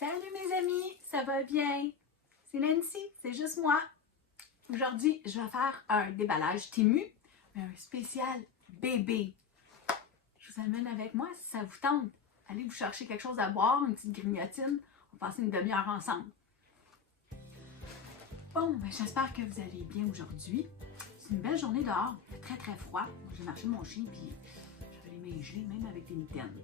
Salut mes amis, ça va bien? C'est Nancy, c'est juste moi. Aujourd'hui, je vais faire un déballage Temu, un spécial bébé. Je vous amène avec moi si ça vous tente. Allez vous chercher quelque chose à boire, une petite grignotine. On va passer une demi-heure ensemble. Bon, j'espère que vous allez bien aujourd'hui. C'est une belle journée dehors, il fait très très froid. J'ai marché mon chien puis j'avais les mains gelées même avec des mitaines.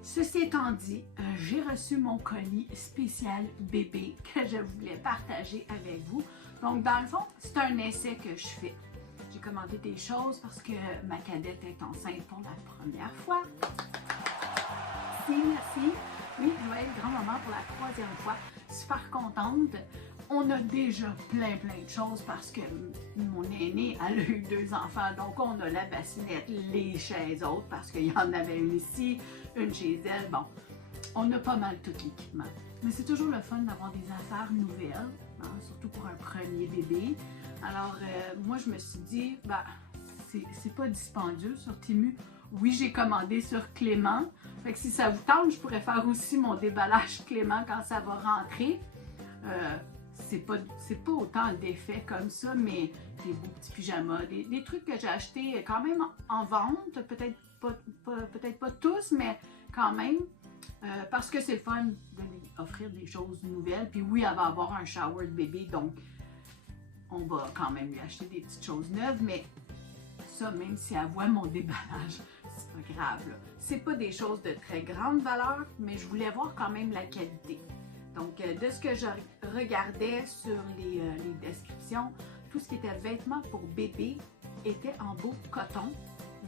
Ceci étant dit, j'ai reçu mon colis spécial bébé que je voulais partager avec vous. Donc, dans le fond, c'est un essai que je fais. J'ai commandé des choses parce que ma cadette est enceinte pour la première fois. Merci. Oui, je vais être grand-maman pour la troisième fois. Super contente. On a déjà plein de choses parce que mon aînée, elle a eu 2 enfants. Donc, on a la bassinette, les chaises hautes parce qu'il y en avait une ici, une chez elle. Bon, on a pas mal tout l'équipement. Mais c'est toujours le fun d'avoir des affaires nouvelles, hein, surtout pour un premier bébé. Alors, moi, je me suis dit, c'est pas dispendieux sur Temu. Oui, j'ai commandé sur Clément. Fait que si ça vous tente, je pourrais faire aussi mon déballage Clément quand ça va rentrer. C'est pas autant d'effets comme ça, mais des beaux petits pyjamas, des trucs que j'ai achetés quand même en vente, peut-être pas tous, mais quand même, parce que c'est le fun d'offrir des choses nouvelles. Puis oui, elle va avoir un shower de bébé, donc on va quand même lui acheter des petites choses neuves, mais ça, même si elle voit mon déballage, c'est pas grave. C'est pas des choses de très grande valeur, mais je voulais voir quand même la qualité. Donc, de ce que je regardais sur les descriptions, tout ce qui était vêtements pour bébé était en beau coton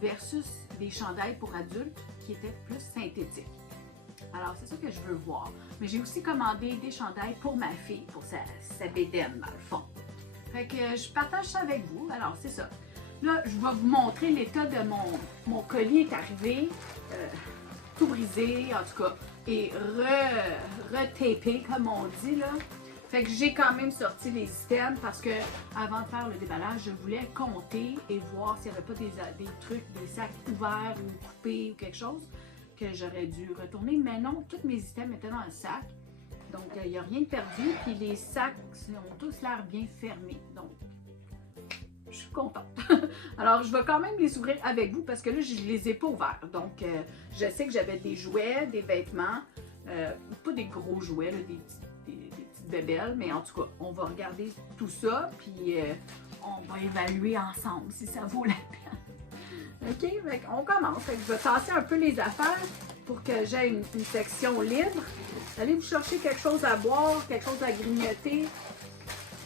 versus des chandails pour adultes qui étaient plus synthétiques. Alors, c'est ça que je veux voir. Mais j'ai aussi commandé des chandails pour ma fille, pour sa bédaine, dans le fond. Fait que je partage ça avec vous. Alors, c'est ça. Là, je vais vous montrer l'état de mon colis est arrivé. Tout brisé, en tout cas, et retapé, comme on dit, là. Fait que j'ai quand même sorti les items parce que avant de faire le déballage, je voulais compter et voir s'il n'y avait pas des trucs, des sacs ouverts ou coupés ou quelque chose que j'aurais dû retourner. Mais non, tous mes items étaient dans le sac. Donc, il n'y a rien de perdu. Puis les sacs ont tous l'air bien fermés. Donc, je suis contente. Alors, je vais quand même les ouvrir avec vous parce que là, je ne les ai pas ouverts. Donc, je sais que j'avais des jouets, des vêtements, pas des gros jouets, là, des petites bébelles, mais en tout cas, on va regarder tout ça, puis on va évaluer ensemble si ça vaut la peine. OK? On commence. Fait que je vais tasser un peu les affaires pour que j'aie une section libre. Allez vous chercher quelque chose à boire, quelque chose à grignoter.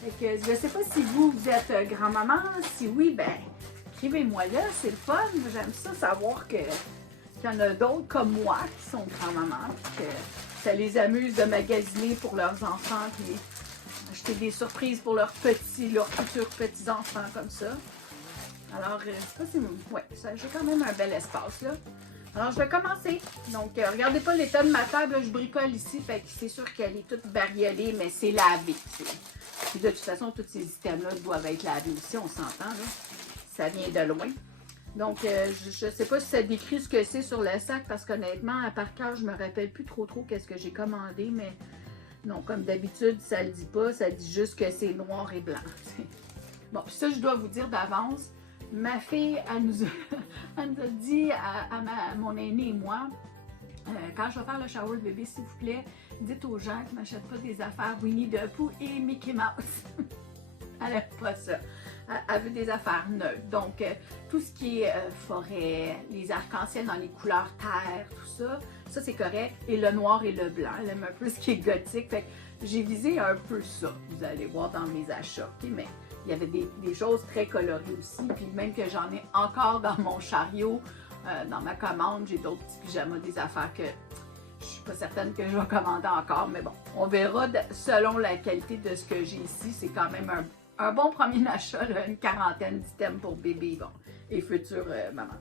Fait que je ne sais pas si vous êtes grand-maman. Si oui, ben écrivez-moi là, c'est le fun. J'aime ça savoir qu'il y en a d'autres comme moi qui sont grand-maman, que ça les amuse de magasiner pour leurs enfants, puis acheter des surprises pour leurs futurs petits-enfants comme ça. Alors, ça c'est ouais, j'ai quand même un bel espace là. Alors, je vais commencer. Donc, regardez pas l'état de ma table, là, je bricole ici, fait que c'est sûr qu'elle est toute bariolée, mais c'est lavé. Puis de toute façon, tous ces items-là doivent être lavés aussi, on s'entend, là. Ça vient de loin. Donc, je ne sais pas si ça décrit ce que c'est sur le sac, parce qu'honnêtement, par cœur, je me rappelle plus trop qu'est-ce que j'ai commandé, mais non, comme d'habitude, ça le dit pas, ça dit juste que c'est noir et blanc. Bon, puis ça, je dois vous dire d'avance, ma fille, elle nous a dit à mon aîné et moi, quand je vais faire le shower de bébé, s'il vous plaît, dites aux gens qu'ils ne m'achètent pas des affaires Winnie the Pooh et Mickey Mouse. Elle n'aime pas ça. Elle veut des affaires neutres. Donc, tout ce qui est forêt, les arcs-en-ciel dans les couleurs terre, tout ça, ça c'est correct. Et le noir et le blanc, elle aime un peu ce qui est gothique. Fait que j'ai visé un peu ça. Vous allez voir dans mes achats. Okay? Mais il y avait des choses très colorées aussi. Puis même que j'en ai encore dans mon chariot, dans ma commande, j'ai d'autres petits pyjamas, des affaires que je suis pas certaine que je vais commander encore, mais bon, on verra selon la qualité de ce que j'ai ici. C'est quand même un bon premier achat, là, une quarantaine d'items pour bébé bon, et future maman.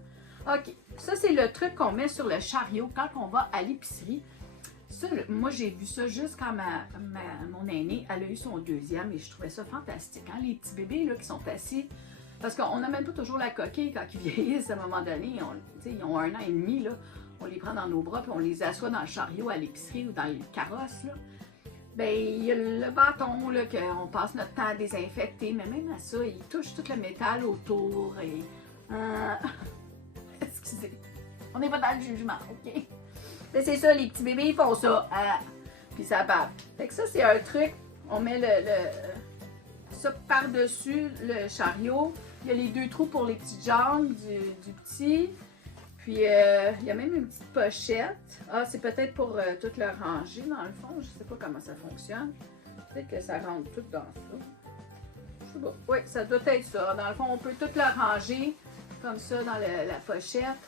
OK, ça c'est le truc qu'on met sur le chariot quand on va à l'épicerie. Ça, moi j'ai vu ça juste quand mon aînée, elle a eu son deuxième et je trouvais ça fantastique. Hein? Les petits bébés là, qui sont assis, parce qu'on n'amène pas toujours la coquille quand ils vieillissent à un moment donné. Ils ont 1 an et demi, là. on les prend dans nos bras, puis on les assoit dans le chariot à l'épicerie ou dans le carrosse, là, ben, il y a le bâton, là, qu'on passe notre temps à désinfecter, mais même à ça, il touche tout le métal autour et... excusez, on n'est pas dans le jugement, OK? Mais c'est ça, les petits bébés, ils font ça, puis ça bave. Fait que ça, c'est un truc, on met ça par-dessus le chariot. Il y a les 2 trous pour les petites jambes du petit. Puis, il y a même une petite pochette. Ah, c'est peut-être pour tout le ranger, dans le fond. Je sais pas comment ça fonctionne. Peut-être que ça rentre tout dans ça. Je sais pas. Oui, ça doit être ça. Dans le fond, on peut tout le ranger comme ça dans la pochette.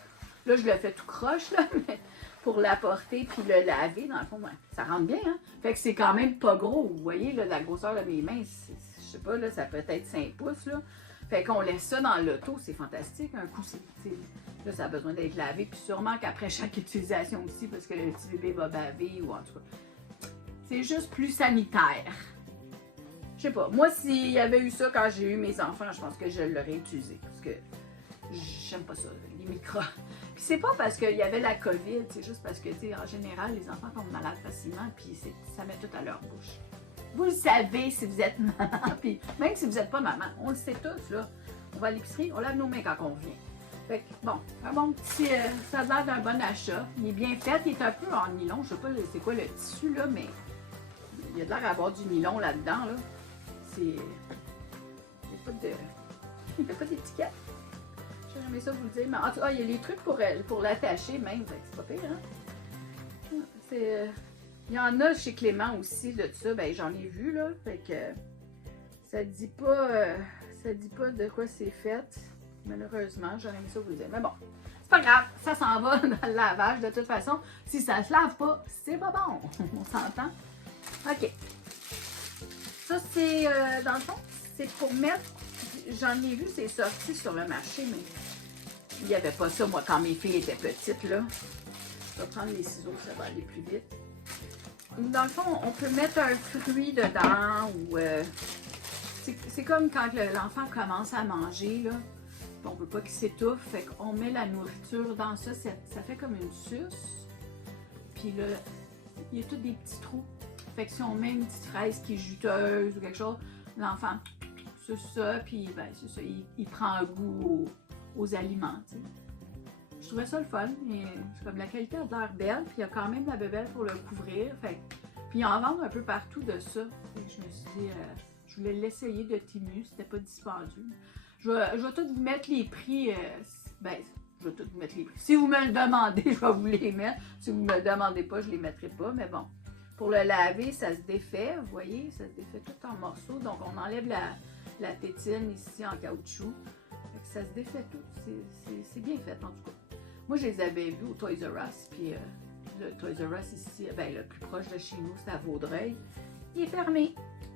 Là, je le fais tout croche, là, mais pour l'apporter puis le laver, dans le fond, ouais, ça rentre bien, hein? Fait que c'est quand même pas gros. Vous voyez, là, la grosseur de mes mains, je sais pas, là, ça peut être 5 pouces, là. Fait qu'on laisse ça dans l'auto, c'est fantastique. Un coup, là, ça a besoin d'être lavé. Puis sûrement qu'après chaque utilisation aussi, parce que le petit bébé va baver ou en tout cas. C'est juste plus sanitaire. Je sais pas. Moi, s'il y avait eu ça quand j'ai eu mes enfants, je pense que je l'aurais utilisé. Parce que j'aime pas ça, les microbes. Puis c'est pas parce qu'il y avait la COVID, c'est juste parce que, tu sais, en général, les enfants tombent malades facilement, puis ça met tout à leur bouche. Vous le savez si vous êtes maman, puis même si vous n'êtes pas maman, on le sait tous, là. On va à l'épicerie, on lave nos mains quand on vient. Fait que, bon, un bon petit, ça a l'air d'un bon achat. Il est bien fait, il est un peu en nylon, je sais pas c'est quoi le tissu, là, mais il a l'air d'avoir du nylon là-dedans, là. Il n'y a pas d'étiquette. J'ai jamais ça vous le dire, mais en tout cas, il y a les trucs pour l'attacher même, fait que c'est pas pire, hein. C'est... il y en a chez Clément aussi de ça, ben j'en ai vu là, fait que ça dit pas de quoi c'est fait, malheureusement, j'aurais aimé ça vous le dire, mais bon, c'est pas grave, ça s'en va dans le lavage de toute façon, si ça se lave pas, c'est pas bon, on s'entend? Ok, ça c'est, dans le fond, c'est pour mettre, j'en ai vu, c'est sorti sur le marché, mais il n'y avait pas ça, moi, quand mes filles étaient petites, là. Je vais prendre les ciseaux, ça va aller plus vite. Dans le fond, on peut mettre un fruit dedans ou... c'est comme quand l'enfant commence à manger, là. On ne veut pas qu'il s'étouffe, fait qu'on met la nourriture dans ça. Ça fait comme une suce. Puis là, il y a tous des petits trous. Fait que si on met une petite fraise qui est juteuse ou quelque chose, l'enfant, c'est ça, puis ben, c'est ça, il prend un goût aux aliments, tu sais. Je trouvais ça le fun, et c'est comme la qualité a l'air belle, puis il y a quand même la bébelle pour le couvrir, fait puis ils en vendent un peu partout de ça. Fait que je me suis dit, je voulais l'essayer de Temu, c'était pas dispendieux. Je vais tout vous mettre les prix, ben, je vais tout vous mettre les prix. Si vous me le demandez, je vais vous les mettre. Si vous me le demandez pas, je les mettrai pas, mais bon. Pour le laver, ça se défait, vous voyez, ça se défait tout en morceaux, donc on enlève la tétine ici en caoutchouc. Fait que ça se défait tout, c'est bien fait en tout cas. Moi, je les avais vus au Toys R Us, puis le Toys R Us ici, ben, le plus proche de chez nous, c'est à Vaudreuil. Il est fermé,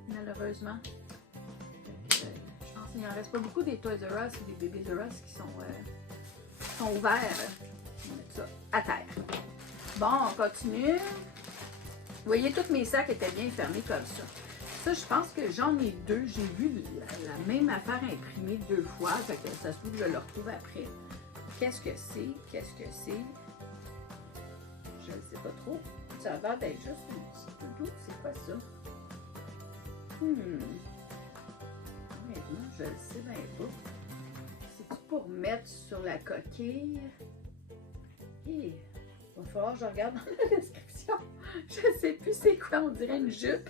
malheureusement. Donc, je pense qu'il n'en reste pas beaucoup des Toys R Us ou des Babies R Us qui sont ouverts. On va mettre ça à terre. Bon, on continue. Vous voyez, tous mes sacs étaient bien fermés comme ça. Ça, je pense que j'en ai deux. J'ai vu la même affaire imprimée 2 fois. Fait que ça se trouve que je le retrouve après. Qu'est-ce que c'est? Qu'est-ce que c'est? Je ne sais pas trop. Ça a l'air d'être juste un petit peu doux. C'est quoi ça? Honnêtement, je le sais bien pas. C'est pour mettre sur la coquille. Et il va falloir que je regarde dans la description. Je ne sais plus c'est quoi. On dirait une jupe.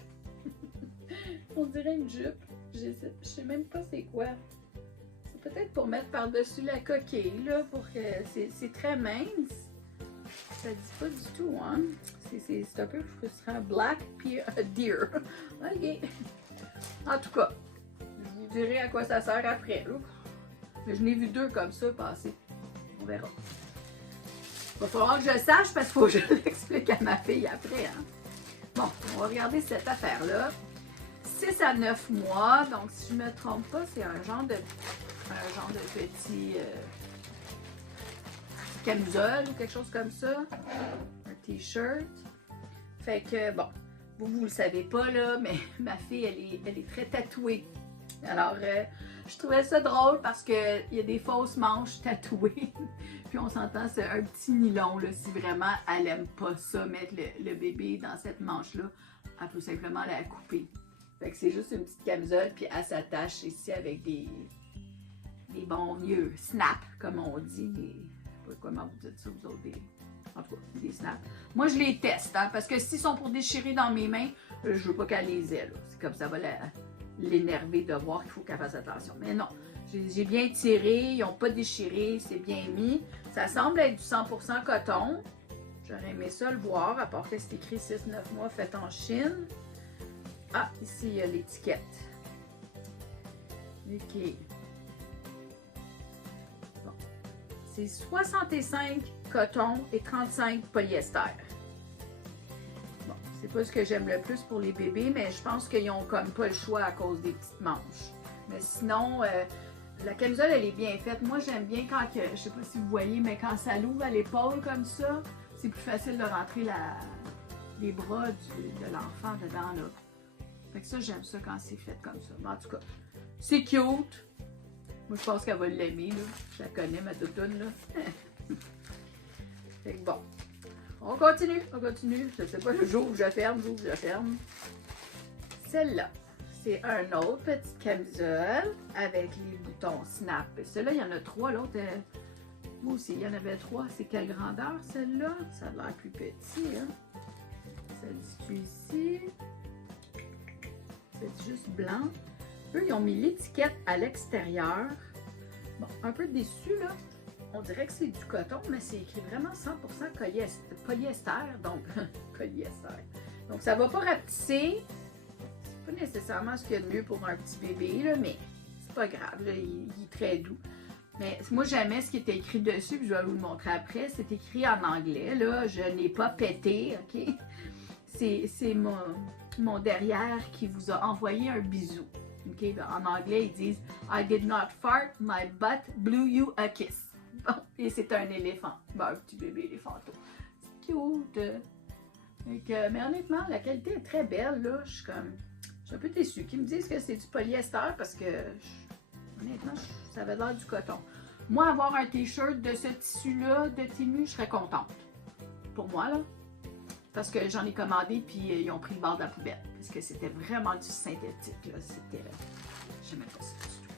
On dirait une jupe. Je sais même pas c'est quoi. C'est peut-être pour mettre par-dessus la coquille, là, pour que c'est très mince. Ça dit pas du tout, hein. C'est un peu frustrant. Black Deer. Ok. En tout cas, je vous dirai à quoi ça sert après. Mais je n'ai vu 2 comme ça passer. On verra. Il va falloir que je sache parce qu'il faut que je l'explique à ma fille après. Hein. Bon, on va regarder cette affaire-là. 6 à 9 mois, donc si je ne me trompe pas, c'est un genre de petit camisole ou quelque chose comme ça. Un t-shirt. Fait que, bon, vous le savez pas, là, mais ma fille, elle est très tatouée. Alors, je trouvais ça drôle parce qu'il y a des fausses manches tatouées. Puis on s'entend, c'est un petit nylon, là, si vraiment elle aime pas ça, mettre le bébé dans cette manche-là, elle peut simplement la couper. Fait que c'est juste une petite camisole, puis elle s'attache ici avec des bons vieux snaps, comme on dit. Je sais pas comment vous dites ça, vous autres, en tout cas, des snaps. Moi, je les teste, hein, parce que s'ils sont pour déchirer dans mes mains, je veux pas qu'elle les ait, là. C'est comme ça va l'énerver de voir qu'il faut qu'elle fasse attention. Mais non, j'ai bien tiré, ils n'ont pas déchiré, c'est bien mis. Ça semble être du 100% coton. J'aurais aimé ça le voir, à part que c'est écrit 6-9 mois fait en Chine. Ah, ici, il y a l'étiquette. OK. Bon. C'est 65 coton et 35 polyester. Bon, c'est pas ce que j'aime le plus pour les bébés, mais je pense qu'ils ont comme pas le choix à cause des petites manches. Mais sinon, la camisole, elle est bien faite. Moi, j'aime bien quand, je sais pas si vous voyez, mais quand ça l'ouvre à l'épaule comme ça, c'est plus facile de rentrer les bras de l'enfant dedans, là. Fait que ça, j'aime ça quand c'est fait comme ça. Mais en tout cas, c'est cute. Moi, je pense qu'elle va l'aimer, là. Je la connais, ma doudoune, là. Fait que bon. On continue. Je sais pas, j'ouvre, je ferme. Celle-là, c'est un autre petite camisole avec les boutons snap. Celle-là, il y en a 3. L'autre, moi aussi, il y en avait 3. C'est quelle grandeur, celle-là? Ça a l'air plus petit, hein? Celle-ci ici. C'est juste blanc. Eux, ils ont mis l'étiquette à l'extérieur. Bon, un peu déçu, là. On dirait que c'est du coton, mais c'est écrit vraiment 100% polyester. Donc, polyester. Donc, ça ne va pas rapetisser. C'est pas nécessairement ce qu'il y a de mieux pour un petit bébé, là, mais c'est pas grave. Là, il est très doux. Mais moi, j'aimais ce qui était écrit dessus, puis je vais vous le montrer après. C'est écrit en anglais, là. Je n'ai pas pété, OK? C'est mon derrière qui vous a envoyé un bisou. Okay? En anglais, ils disent I did not fart, my butt blew you a kiss. Bon, et c'est un éléphant. Bon, un petit bébé éléphanto. C'est cute. Mais honnêtement, la qualité est très belle. Là. Je suis un peu déçue qu'ils me disent que c'est du polyester parce que, honnêtement, ça avait l'air du coton. Moi, avoir un t-shirt de ce tissu-là, de Temu, je serais contente. Pour moi, là. Parce que j'en ai commandé, puis ils ont pris le bord de la poubelle. Parce que c'était vraiment du synthétique, là. C'était... J'aimais pas ça du tout.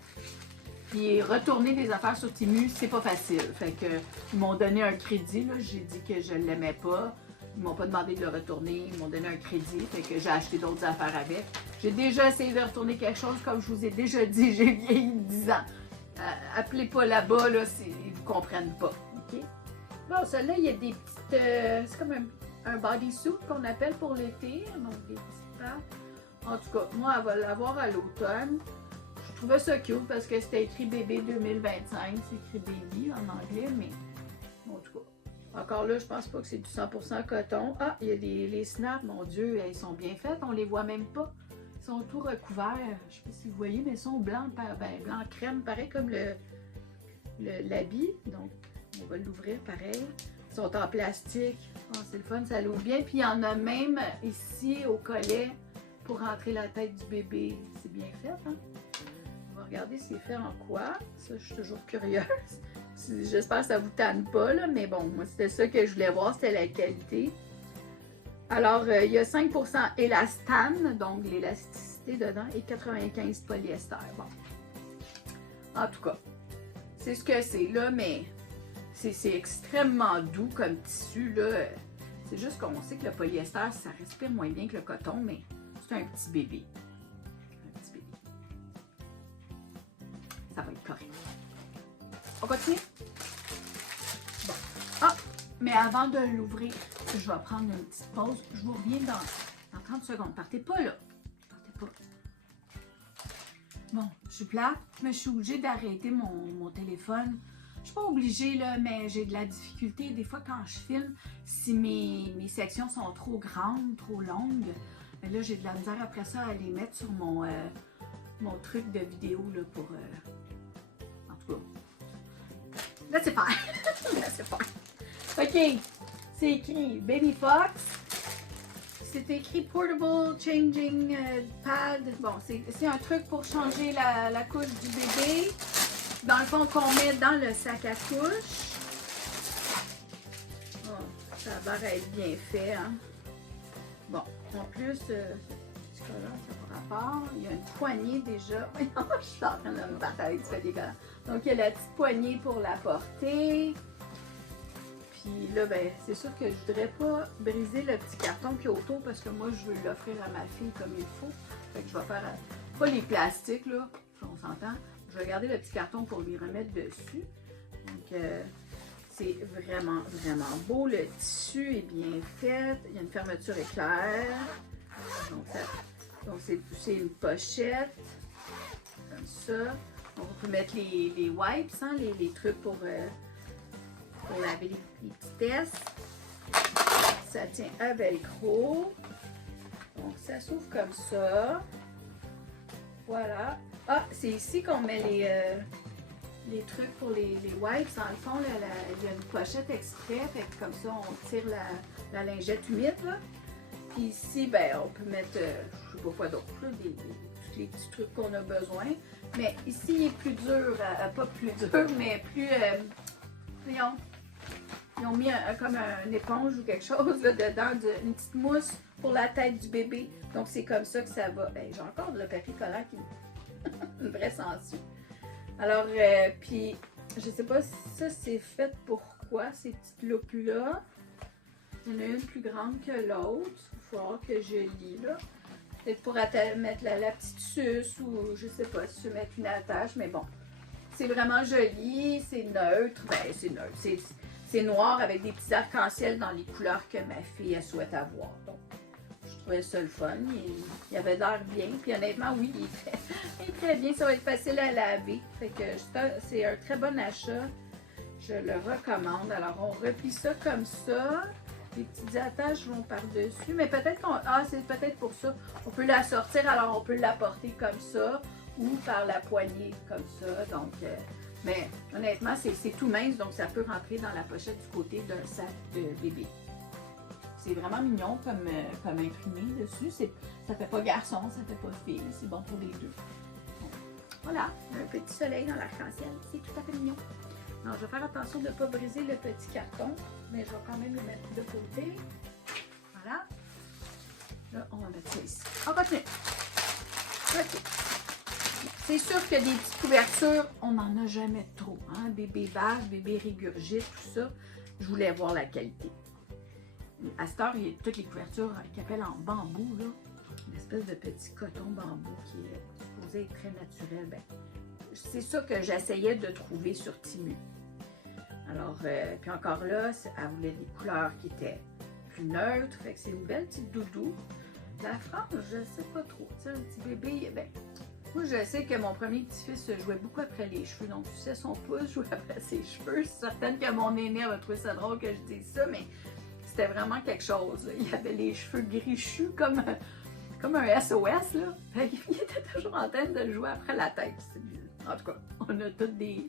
Puis retourner des affaires sur Temu, c'est pas facile. Fait que ils m'ont donné un crédit, là. J'ai dit que je l'aimais pas. Ils m'ont pas demandé de le retourner. Ils m'ont donné un crédit. Fait que j'ai acheté d'autres affaires avec. J'ai déjà essayé de retourner quelque chose. Comme je vous ai déjà dit, j'ai vieilli de 10 ans. Appelez pas là-bas, là. Ils vous comprennent pas. OK? Bon, celle-là, il y a des petites... c'est comme un bodysuit qu'on appelle pour l'été, donc des petites pattes. En tout cas, moi, elle va l'avoir à l'automne. Je trouvais ça cute parce que c'était écrit bébé 2025, c'est écrit baby en anglais, mais en tout cas, encore là, je pense pas que c'est du 100% coton. Ah, il y a les snaps, mon Dieu, ils sont bien faites, on les voit même pas. Ils sont tout recouverts, je sais pas si vous voyez, mais ils sont blancs, blanc crème, pareil comme l'habit, donc on va l'ouvrir pareil. Ils sont en plastique. Oh, c'est le fun, ça l'ouvre bien. Puis il y en a même ici au collet pour rentrer la tête du bébé. C'est bien fait, hein? On va regarder c'est fait en quoi. Ça, je suis toujours curieuse. J'espère que ça vous tanne pas, là. Mais bon, moi, c'était ça que je voulais voir, c'était la qualité. Alors, il y a 5% élastane, donc l'élasticité dedans, et 95 polyester. Bon. En tout cas, c'est ce que c'est, là, mais... C'est extrêmement doux comme tissu, là. C'est juste qu'on sait que le polyester, ça respire moins bien que le coton, mais c'est un petit bébé. Un petit bébé. Ça va être correct. On continue? Bon. Ah! Mais avant de l'ouvrir, je vais prendre une petite pause. Je vous reviens dans 30 secondes. Partez pas là. Partez pas. Bon, je suis plate, mais je suis obligée d'arrêter mon téléphone. Je suis pas obligée, là, mais j'ai de la difficulté. Des fois, quand je filme, si mes sections sont trop grandes, trop longues, mais là, j'ai de la misère après ça à les mettre sur mon truc de vidéo, là, pour... En tout cas, laissez faire. Laissez faire. OK, c'est écrit Baby Fox. C'est écrit Portable Changing Pad. Bon, c'est un truc pour changer la couche du bébé. Dans le fond, qu'on met dans le sac à couche. a l'air à être bien fait, hein. Bon, en plus, ce petit collant, ça par rapport. Il y a une poignée déjà. Je suis en train de me battre avec du papier collant. Donc, il y a la petite poignée pour la porter. Puis là, ben, c'est sûr que je voudrais pas briser le petit carton qui est autour parce que moi, je veux l'offrir à ma fille comme il faut. Fait que je vais faire, pas les plastiques, là, on s'entend. Je vais garder le petit carton pour lui remettre dessus. Donc, c'est vraiment, vraiment beau. Le tissu est bien fait. Il y a une fermeture éclair. Donc c'est une pochette. Comme ça. Donc, on peut mettre les wipes, hein, les trucs pour laver les petitesses. Ça tient à velcro. Donc, ça s'ouvre comme ça. Voilà. Ah, c'est ici qu'on met les trucs pour les wipes. Dans le fond, il y a une pochette exprès. Fait que comme ça, on tire la lingette humide. Là. Puis ici, ben, on peut mettre, je sais pas quoi d'autre, tous les petits trucs qu'on a besoin. Mais ici, il est plus dur, pas plus dur, mais plus, voyons, ils ont mis comme une éponge ou quelque chose là, dedans, une petite mousse pour la tête du bébé. Donc, c'est comme ça que ça va. Ben, j'ai encore de le papier collant qui une vraie censure. Alors, puis, je sais pas si ça, c'est fait pourquoi, ces petites loupes-là. Il y en a une plus grande que l'autre. Il faut voir que je lis, là. Peut-être pour mettre la petite suce ou je sais pas si je vais mettre une attache, mais bon. C'est vraiment joli, c'est neutre. Ben, c'est neutre. C'est noir avec des petits arcs-en-ciel dans les couleurs que ma fille elle souhaite avoir. Donc, je trouvais ça le fun. Il avait l'air bien. Puis honnêtement, oui, il est très bien. Ça va être facile à laver. Fait que c'est un très bon achat. Je le recommande. Alors, on replie ça comme ça. Les petites attaches vont par-dessus. Mais peut-être qu'on... Ah, c'est peut-être pour ça. On peut la sortir. Alors, on peut la porter comme ça. Ou par la poignée comme ça. Donc... mais honnêtement, c'est tout mince, donc ça peut rentrer dans la pochette du côté d'un sac de bébé. C'est vraiment mignon comme imprimé dessus. Ça fait pas garçon, ça fait pas fille. C'est bon pour les deux. Donc, voilà, un petit soleil dans l'arc-en-ciel. C'est tout à fait mignon. Alors, je vais faire attention de ne pas briser le petit carton, mais je vais quand même le mettre de côté. Voilà. Là, on va mettre ça ici. On continue. OK. C'est sûr que des petites couvertures, on n'en a jamais trop. Hein? Bébé bave, bébé régurgite, tout ça. Je voulais voir la qualité. À cette heure, il y a toutes les couvertures qu'ils appellent en bambou. Là. Une espèce de petit coton bambou qui est supposé être très naturel. Ben, c'est ça que j'essayais de trouver sur Temu. Alors, puis encore là, elle voulait des couleurs qui étaient plus neutres. Fait que c'est une belle petite doudou. La frange, je ne sais pas trop. Tu sais, un petit bébé, ben... Moi, je sais que mon premier petit-fils jouait beaucoup après les cheveux. Donc, tu sais, son pouce jouait après ses cheveux. Je suis certaine que mon aîné va trouver ça drôle que je dise ça, mais c'était vraiment quelque chose. Il avait les cheveux grichus comme un SOS, là. Il était toujours en train de jouer après la tête. En tout cas, on a tous des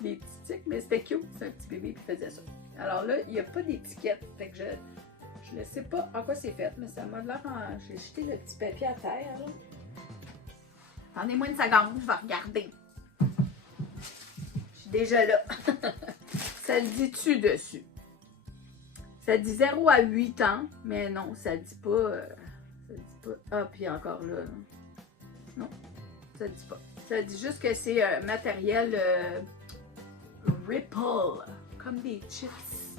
petits tics, mais c'était cute. C'est un petit bébé qui faisait ça. Alors là, il n'y a pas d'étiquette. Fait que je ne sais pas en quoi c'est fait, mais ça m'a l'air en... J'ai jeté le petit papier à terre, là. Attendez-moi une seconde, je vais regarder. Je suis déjà là. Ça le dit-tu dessus? Ça dit 0 à 8 ans, mais non, ça dit pas... Ah, puis encore là. Non, ça dit pas. Ça dit juste que c'est un matériel Ripple, comme des chips.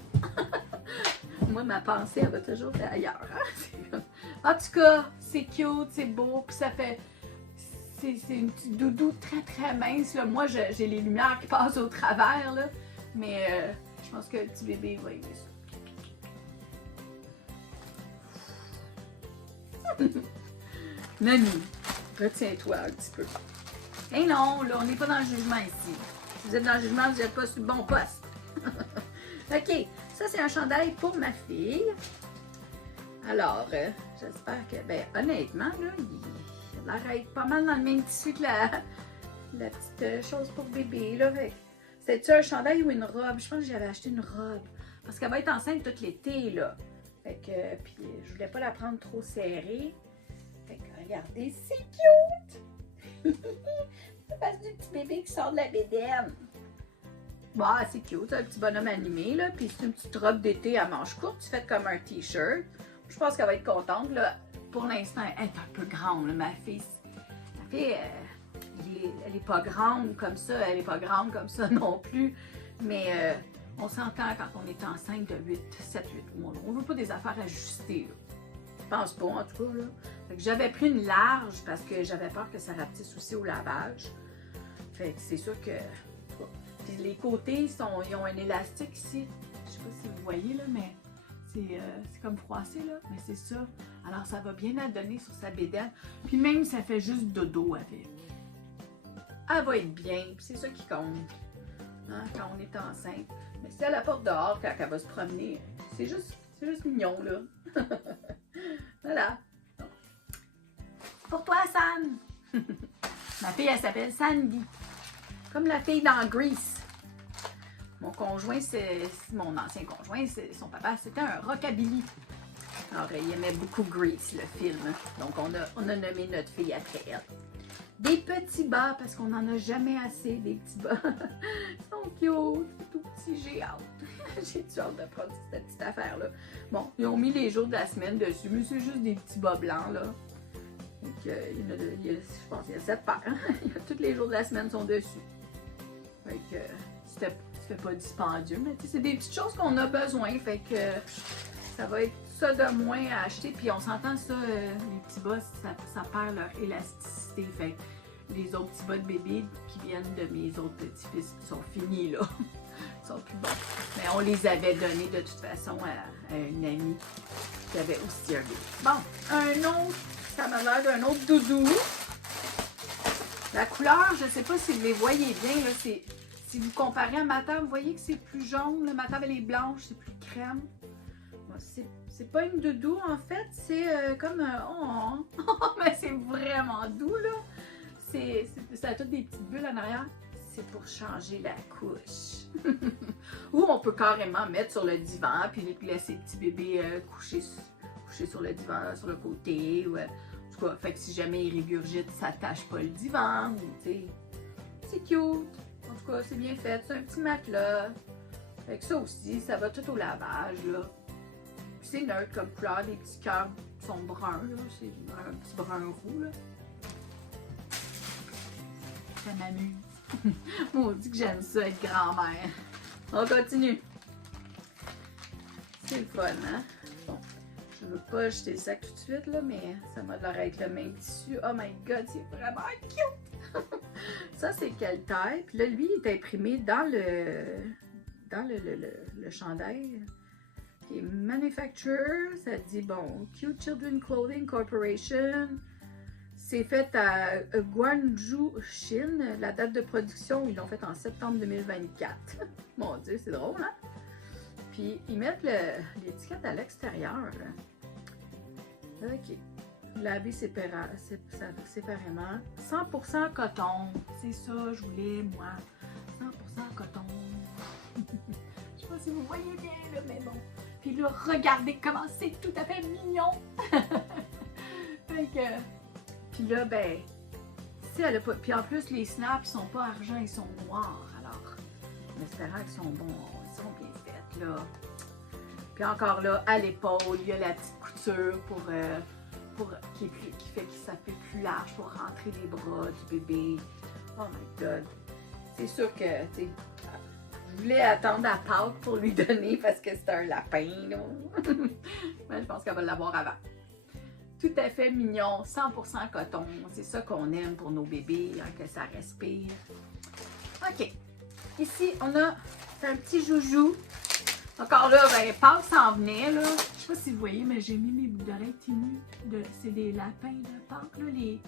Moi, ma pensée, elle va toujours ailleurs. Hein? En tout cas, c'est cute, c'est beau, puis ça fait... C'est une petite doudou très très mince. Là. Moi, j'ai les lumières qui passent au travers, là. Mais je pense que le petit bébé va aimer ça. Mamie, retiens-toi un petit peu. Eh non, là, on n'est pas dans le jugement ici. Si vous êtes dans le jugement, vous n'êtes pas sur le bon poste. OK, ça c'est un chandail pour ma fille. Alors, j'espère que, ben honnêtement, là, il a l'air d'être pas mal dans le même tissu que la petite chose pour bébé, là. C'était-tu un chandail ou une robe? Je pense que j'avais acheté une robe. Parce qu'elle va être enceinte tout l'été, là. Fait que, puis je voulais pas la prendre trop serrée. Fait que, regardez, c'est cute! La face du petit bébé qui sort de la bédaine. Bah, c'est cute, c'est un petit bonhomme animé, là. Puis c'est une petite robe d'été à manches courtes, faite comme un t-shirt. Je pense qu'elle va être contente, là. Pour l'instant, elle est un peu grande, là, ma fille. Elle est pas grande comme ça, elle est pas grande comme ça non plus. Mais on s'entend quand on est enceinte de 7-8 mois. On veut pas des affaires ajustées, là. Je pense pas, en tout cas, là. Fait que j'avais pris une large parce que j'avais peur que ça rapetisse aussi au lavage. Fait que c'est sûr que... Puis les côtés, ils ont un élastique ici. Je sais pas si vous voyez, là, mais c'est comme froissé, là. Mais c'est ça. Alors, ça va bien la donner sur sa bédaine. Puis même, ça fait juste dodo avec. Elle va être bien. Puis c'est ça qui compte. Hein, quand on est enceinte. Mais si elle la porte dehors, quand elle va se promener, c'est juste mignon, là. Voilà. Pour toi, San. Ma fille, elle s'appelle Sandy. Comme la fille dans Grease. Mon conjoint, c'est mon ancien conjoint, son papa, c'était un rockabilly. Alors, il aimait beaucoup Grease, le film. Donc, on a nommé notre fille après elle. Des petits bas, parce qu'on n'en a jamais assez, des petits bas. Ils sont cute, c'est tout petit, j'ai hâte. J'ai hâte de prendre cette petite affaire-là. Bon, ils ont mis les jours de la semaine dessus, mais c'est juste des petits bas blancs, là. Donc, je pense qu'il y a 7 paires. Tous les jours de la semaine sont dessus. Fait que c'était pas dispendieux, mais c'est des petites choses qu'on a besoin. Fait que ça va être ça de moins à acheter. Puis on s'entend ça, les petits bas, ça perd leur élasticité. Fait que les autres petits bas de bébé qui viennent de mes autres petits-fils sont finis là. Ils sont plus bons. Mais on les avait donnés de toute façon à une amie qui avait aussi un bébé. Bon, un autre, ça m'a l'air d'un autre doudou. La couleur, je ne sais pas si vous les voyez bien, là, si vous comparez à ma table, vous voyez que c'est plus jaune, là, ma table elle est blanche, c'est plus crème. Bon, c'est pas une doudou en fait, c'est comme un mais c'est vraiment doux là. Ça a toutes des petites bulles en arrière. C'est pour changer la couche. Ou on peut carrément mettre sur le divan puis laisser le petit bébé coucher sur le divan, sur le côté. Ou, fait que si jamais il régurgite, ça tâche pas le divan. C'est cute. En tout cas, c'est bien fait. C'est un petit matelas. Fait que ça aussi, ça va tout au lavage, là. C'est neutre comme couleur. Les petits cœurs sont bruns, là. C'est un petit brun roux, là. Ça m'amuse. On dit que j'aime ça, être grand-mère. On continue. C'est le fun, hein? Bon. Je veux pas jeter le sac tout de suite, là, mais ça m'a l'air avec le même tissu. Oh my god, c'est vraiment cute! Ça, c'est quelle taille? Puis là, lui, il est imprimé dans le chandail. Okay. Manufacturer, ça dit, bon, Cute Children Clothing Corporation. C'est fait à Guangzhou, Chine. La date de production, ils l'ont fait en septembre 2024. Mon Dieu, c'est drôle, hein? Puis, ils mettent l'étiquette à l'extérieur. OK. Laver séparément. 100% coton. C'est ça, je voulais, moi. 100% coton. Je sais pas si vous voyez bien, là, mais bon. Puis là, regardez comment c'est tout à fait mignon. Fait que... Puis là, ben... Si elle a pas... Puis en plus, les snaps, ils sont pas argent, ils sont noirs. Alors, en espérant qu'ils sont bons, ils sont bien faits, là. Puis encore là, à l'épaule, il y a la petite couture qui fait que ça fait plus large pour rentrer les bras du bébé. Oh my god. C'est sûr que, tu sais, je voulais attendre à Pâques pour lui donner parce que c'est un lapin, là. Mais je pense qu'elle va l'avoir avant. Tout à fait mignon, 100% coton. C'est ça qu'on aime pour nos bébés, hein, que ça respire. OK. Ici, on a un petit joujou. Encore là, ben, Pâques s'en venait, là. Je sais pas si vous voyez, mais j'ai mis mes bouts d'oreilles ténues. C'est des lapins de Pâques, là, les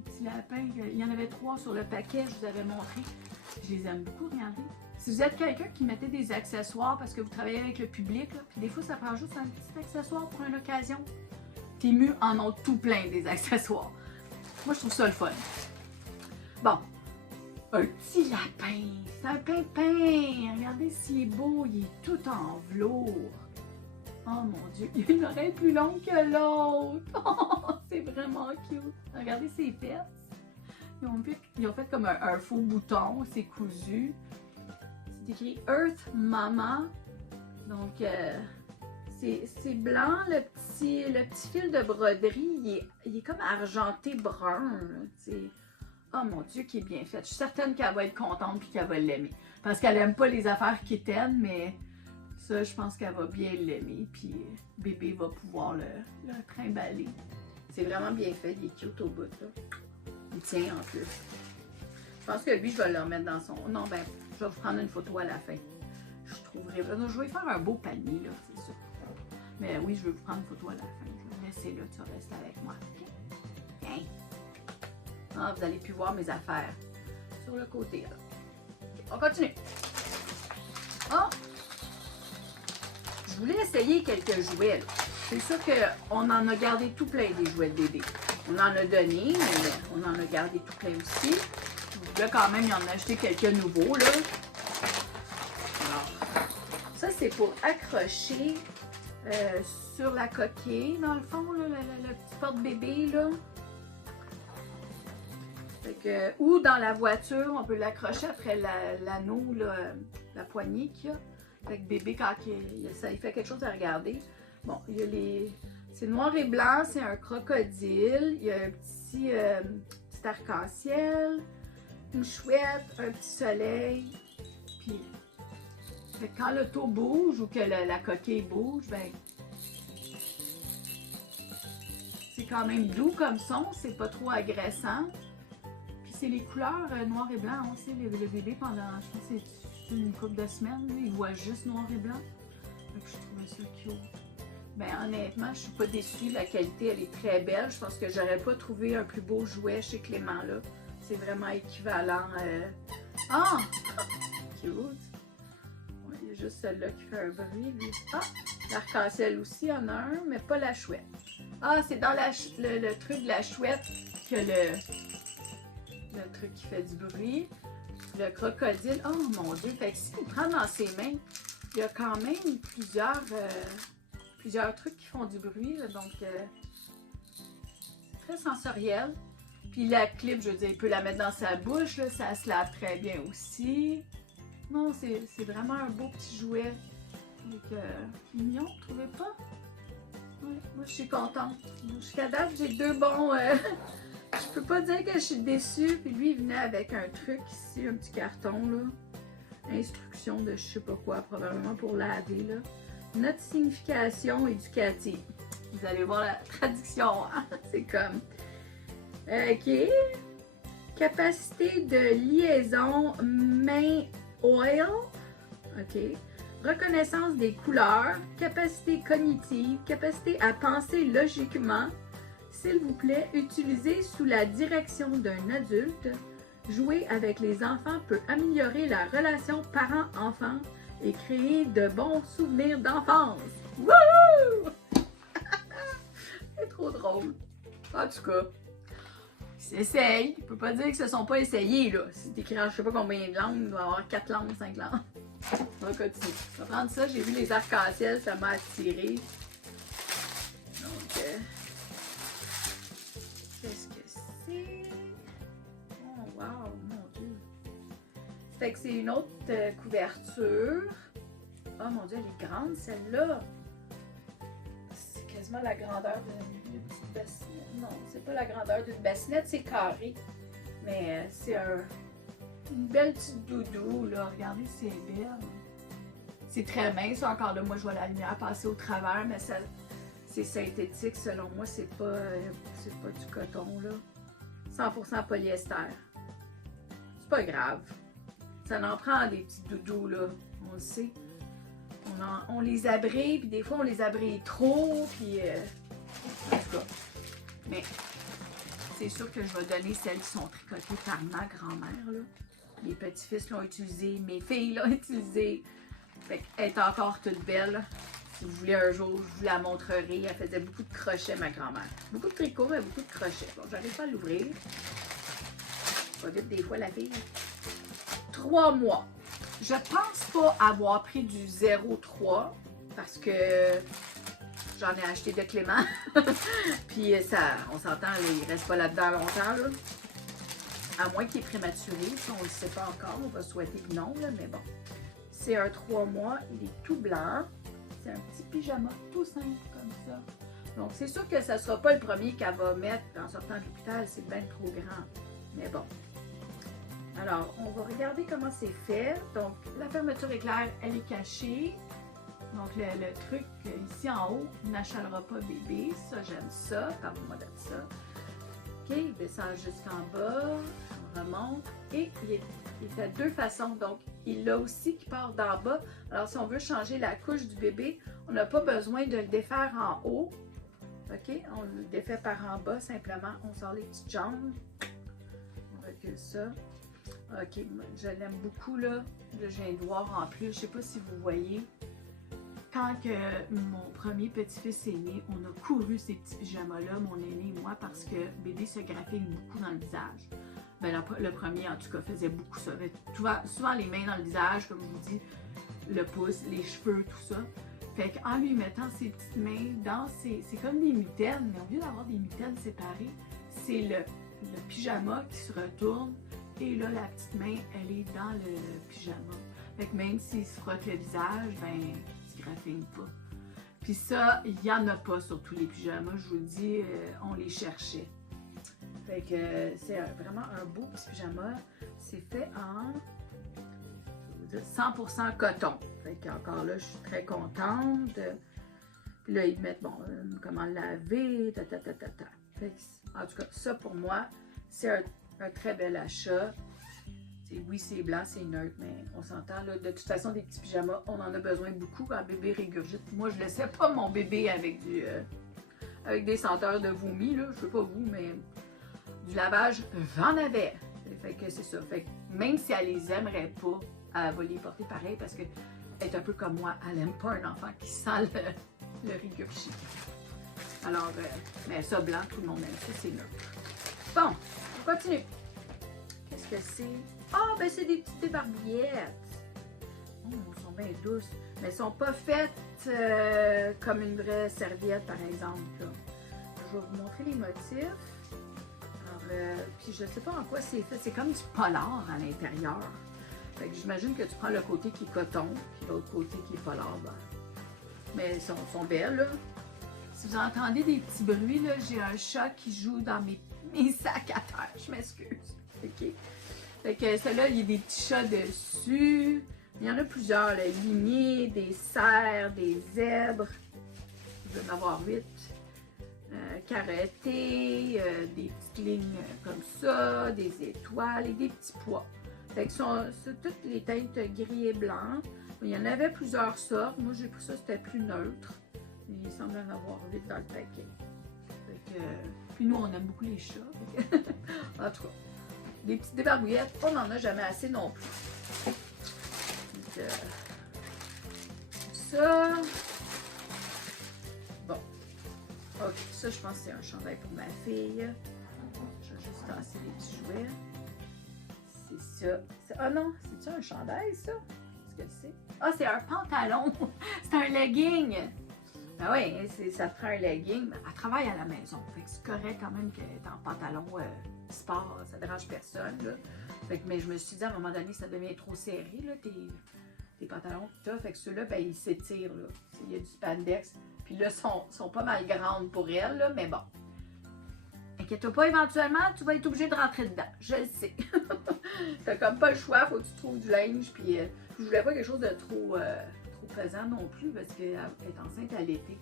petits lapins. Il y en avait 3 sur le paquet, je vous avais montré. Je les aime beaucoup, regardez. Si vous êtes quelqu'un qui mettait des accessoires parce que vous travaillez avec le public, là, puis des fois, ça prend juste un petit accessoire pour une occasion. Temu en ont tout plein des accessoires. Moi, je trouve ça le fun. Bon. Un petit lapin. C'est un pimpin. Regardez s'il est beau. Il est tout en velours. Oh mon Dieu. Il a une oreille plus longue que l'autre. Oh, c'est vraiment cute. Regardez ses fesses. Ils ont fait comme un faux bouton. C'est cousu. C'est C'est écrit Earth Mama. Donc, c'est blanc, le petit fil de broderie, il est comme argenté brun. Oh mon Dieu, qui est bien fait. Je suis certaine qu'elle va être contente et qu'elle va l'aimer. Parce qu'elle n'aime pas les affaires kitten, mais ça, je pense qu'elle va bien l'aimer. Puis bébé va pouvoir le trimballer. C'est vraiment bien fait, il est cute au bout. Là. Il tient en plus. Je pense que lui, je vais le remettre dans son... Non, ben, je vais vous prendre une photo à la fin. Je trouverai... Non, je vais faire un beau panier, là, c'est sûr. Mais oui, je vais vous prendre une photo à la fin. Je vais le laisser là, tu vas rester avec moi. Tiens. Ah, vous allez plus voir mes affaires. Sur le côté, là. Okay, on continue. Oh! Je voulais essayer quelques jouets, là. C'est sûr qu'on en a gardé tout plein des jouets de bébé. On en a donné, mais on en a gardé tout plein aussi. Là, quand même, il en a acheté quelques nouveaux, là. Alors, ça, c'est pour accrocher sur la coquille, dans le fond, là, le petit porte-bébé, là. Fait que, ou dans la voiture, on peut l'accrocher après l'anneau, la poignée qu'il y a. Fait que bébé, quand ça il fait quelque chose à regarder. Bon, il y a les... C'est noir et blanc, c'est un crocodile. Il y a un petit arc-en-ciel, une chouette, un petit soleil. Puis, quand l'auto bouge ou que la coquille bouge, ben c'est quand même doux comme son, c'est pas trop agressant. Puis c'est les couleurs noir et blanc. On sait, le bébé, pendant, je pense que c'est une couple de semaines, il voit juste noir et blanc. Fait que je trouvais ça cute. Ben honnêtement, je suis pas déçue. La qualité, elle est très belle. Je pense que j'aurais pas trouvé un plus beau jouet chez Clément là. C'est vraiment équivalent. Ah! Cute! Ouais, il y a juste celle-là qui fait un bruit, lui. Ah! L'arc-en-ciel aussi en a un, mais pas la chouette. Ah, c'est dans le truc de la chouette que le truc qui fait du bruit. Le crocodile. Oh mon Dieu! Fait que s'il prend dans ses mains, il y a quand même plusieurs trucs qui font du bruit, là, donc c'est très sensoriel. Puis la clip, je veux dire, il peut la mettre dans sa bouche, là, ça se lave très bien aussi. Non, c'est vraiment un beau petit jouet. Donc, mignon, vous trouvez pas? Oui, moi je suis contente. Jusqu'à date, j'ai deux bons... je peux pas dire que je suis déçue. Puis lui, il venait avec un truc ici, un petit carton, là. Instruction de je sais pas quoi, probablement pour laver, là. Notre signification éducative. Vous allez voir la traduction, hein? C'est comme... OK. Capacité de liaison main-oil. OK. Reconnaissance des couleurs. Capacité cognitive. Capacité à penser logiquement. S'il vous plaît, utilisez sous la direction d'un adulte. Jouer avec les enfants peut améliorer la relation parent-enfant et créer de bons souvenirs d'enfance. Wouhou! C'est trop drôle. En tout cas, ils s'essayent. Je peux pas dire qu'ils se sont pas essayés, là. C'est écrit en je sais pas combien de langues. Il doit y avoir 4 langues, 5 langues. On va continuer. Je vais prendre ça. J'ai vu les arcs-en-ciel, ça m'a attiré. Donc, qu'est-ce que c'est? Oh, wow, mon Dieu. Fait que c'est une autre couverture. Oh mon Dieu, elle est grande celle-là. C'est quasiment la grandeur d'une petite bassinette. Non, c'est pas la grandeur d'une bassinette, c'est carré. Mais c'est une belle petite doudou, là. Regardez, c'est belle. C'est très mince encore là. Moi, je vois la lumière passer au travers, mais c'est synthétique selon moi. C'est pas du coton, là. 100% polyester. C'est pas grave. Ça en prend des petits doudous, là. On le sait. On les abrite, puis des fois, on les abrite trop, puis... en tout cas. Mais c'est sûr que je vais donner celles qui sont tricotées par ma grand-mère, là. Les petits-fils l'ont utilisé, mes filles l'ont utilisé. Fait qu'elle est encore toute belle. Si vous voulez un jour, je vous la montrerai. Elle faisait beaucoup de crochets, ma grand-mère. Beaucoup de tricot, mais beaucoup de crochets. Bon, j'arrive pas à l'ouvrir. Pas vite des fois, la fille. 3 mois. Je pense pas avoir pris du 0,3 parce que j'en ai acheté de Clément. Puis ça, on s'entend, il reste pas là-dedans longtemps. Là. À moins qu'il est prématuré, ça, on le sait pas encore. On va souhaiter que non, là, mais bon. c'est un 3 mois, il est tout blanc. C'est un petit pyjama tout simple comme ça. Donc, c'est sûr que ça ne sera pas le premier qu'elle va mettre en sortant de l'hôpital, c'est bien trop grand. Mais bon. Alors, on va regarder comment c'est fait. Donc, la fermeture éclair, elle est cachée. Donc, le truc ici en haut n'achalera pas bébé. Ça, j'aime ça. Parle-moi de ça. OK, il descend jusqu'en bas. On remonte. Et il est à deux façons. Donc, il l'a aussi qui part d'en bas. Alors, si on veut changer la couche du bébé, on n'a pas besoin de le défaire en haut. OK, on le défait par en bas. Simplement, on sort les petites jambes. On recule ça. OK, je l'aime beaucoup, là. Là, j'ai un doigt en plus. Je ne sais pas si vous voyez. Quand que mon premier petit-fils est né, on a couru ces petits pyjamas-là, mon aîné et moi, parce que bébé se graffine beaucoup dans le visage. Ben, le premier, en tout cas, faisait beaucoup ça. Souvent les mains dans le visage, comme je vous dis, le pouce, les cheveux, tout ça. Fait qu'en lui mettant ses petites mains dans ses... C'est comme des mitaines, mais au lieu d'avoir des mitaines séparées, c'est le pyjama qui se retourne. Et là, la petite main, elle est dans le pyjama. Fait que même s'il se frotte le visage, ben, il se graffine pas. Puis ça, il n'y en a pas sur tous les pyjamas. Je vous le dis, on les cherchait. Fait que c'est vraiment un beau petit pyjama. C'est fait en 100% coton. Fait qu'encore là, je suis très contente. Puis là, ils mettent, bon, comment le laver, Fait que, en tout cas, ça pour moi, c'est un très bel achat. Oui, c'est blanc, c'est neutre, mais on s'entend. Là, de toute façon, des petits pyjamas, on en a besoin beaucoup quand bébé régurgite. Moi, je ne laissais pas mon bébé avec des senteurs de vomi. Là. Je ne sais pas vous, mais du lavage, j'en avais. Fait que c'est ça. Fait que même si elle les aimerait pas, elle va les porter pareil parce qu'elle est un peu comme moi. Elle n'aime pas un enfant qui sent le régurgite. Alors, mais ça, blanc, tout le monde aime ça, c'est neutre. Bon, on continue. Qu'est-ce que c'est? Ah, ben c'est des petites débarbouillettes. Oh, elles sont bien douces. Mais elles ne sont pas faites comme une vraie serviette, par exemple. Là. Je vais vous montrer les motifs. Alors, puis je ne sais pas en quoi c'est fait. C'est comme du polar à l'intérieur. Fait que j'imagine que tu prends le côté qui est coton, puis l'autre côté qui est polar. Ben. Mais elles sont belles, là. Si vous entendez des petits bruits, là, j'ai un chat qui joue dans mes sacs à terre. Je m'excuse. OK? Fait que celle-là, il y a des petits chats dessus. Il y en a plusieurs, là. Lignées, des cerfs, des zèbres. Je vais en avoir 8. Carottés, des petites lignes comme ça, des étoiles et des petits pois. Fait que c'est toutes les teintes gris et blanc. Il y en avait plusieurs sortes. Moi, j'ai pris ça, c'était plus neutre. Il semble en avoir 8 dans le paquet. Fait que, puis nous, on aime beaucoup les chats. En tout cas, des petites débarbouillettes, on n'en a jamais assez non plus. Donc, ça. Bon. Ok, ça, je pense que c'est un chandail pour ma fille. Je vais juste tasser les petits jouets. C'est ça. Ah non, c'est-tu un chandail, ça? Qu'est-ce que c'est? Ah, c'est un pantalon! C'est un legging! Ben oui, ça te prend un legging. Elle travaille à la maison. Fait que c'est correct quand même qu'elle est en pantalon sport. Ça dérange personne, là. Fait que, mais je me suis dit, à un moment donné, ça devient trop serré, là, tes pantalons que t'as. Fait que ceux-là, ben, ils s'étirent, là. Il y a du spandex. Puis là, sont pas mal grandes pour elle, là, mais bon. Inquiète-toi pas, éventuellement, tu vas être obligé de rentrer dedans. Je le sais. T'as comme pas le choix, faut que tu trouves du linge. Puis je voulais pas quelque chose de trop pesant non plus parce qu'elle est enceinte à l'été.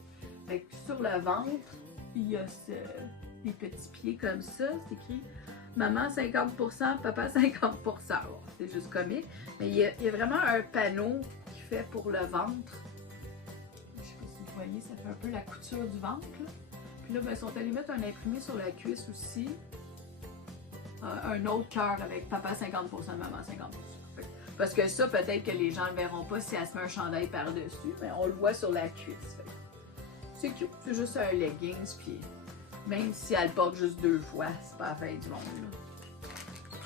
Fait que sur le ventre, il y a des petits pieds comme ça. C'est écrit maman 50%, papa 50%. Bon, c'est juste comique. Mais il y a vraiment un panneau qui fait pour le ventre. Je sais pas si vous voyez, ça fait un peu la couture du ventre. Là. Puis là, ben, ils sont allés mettre un imprimé sur la cuisse aussi. Un autre cœur avec papa 50%, maman 50%. Parce que ça, peut-être que les gens ne verront pas si elle se met un chandail par-dessus, mais on le voit sur la cuisse. C'est cute, c'est juste un leggings, puis même si elle le porte juste 2 fois, c'est pas la fin du monde. Là.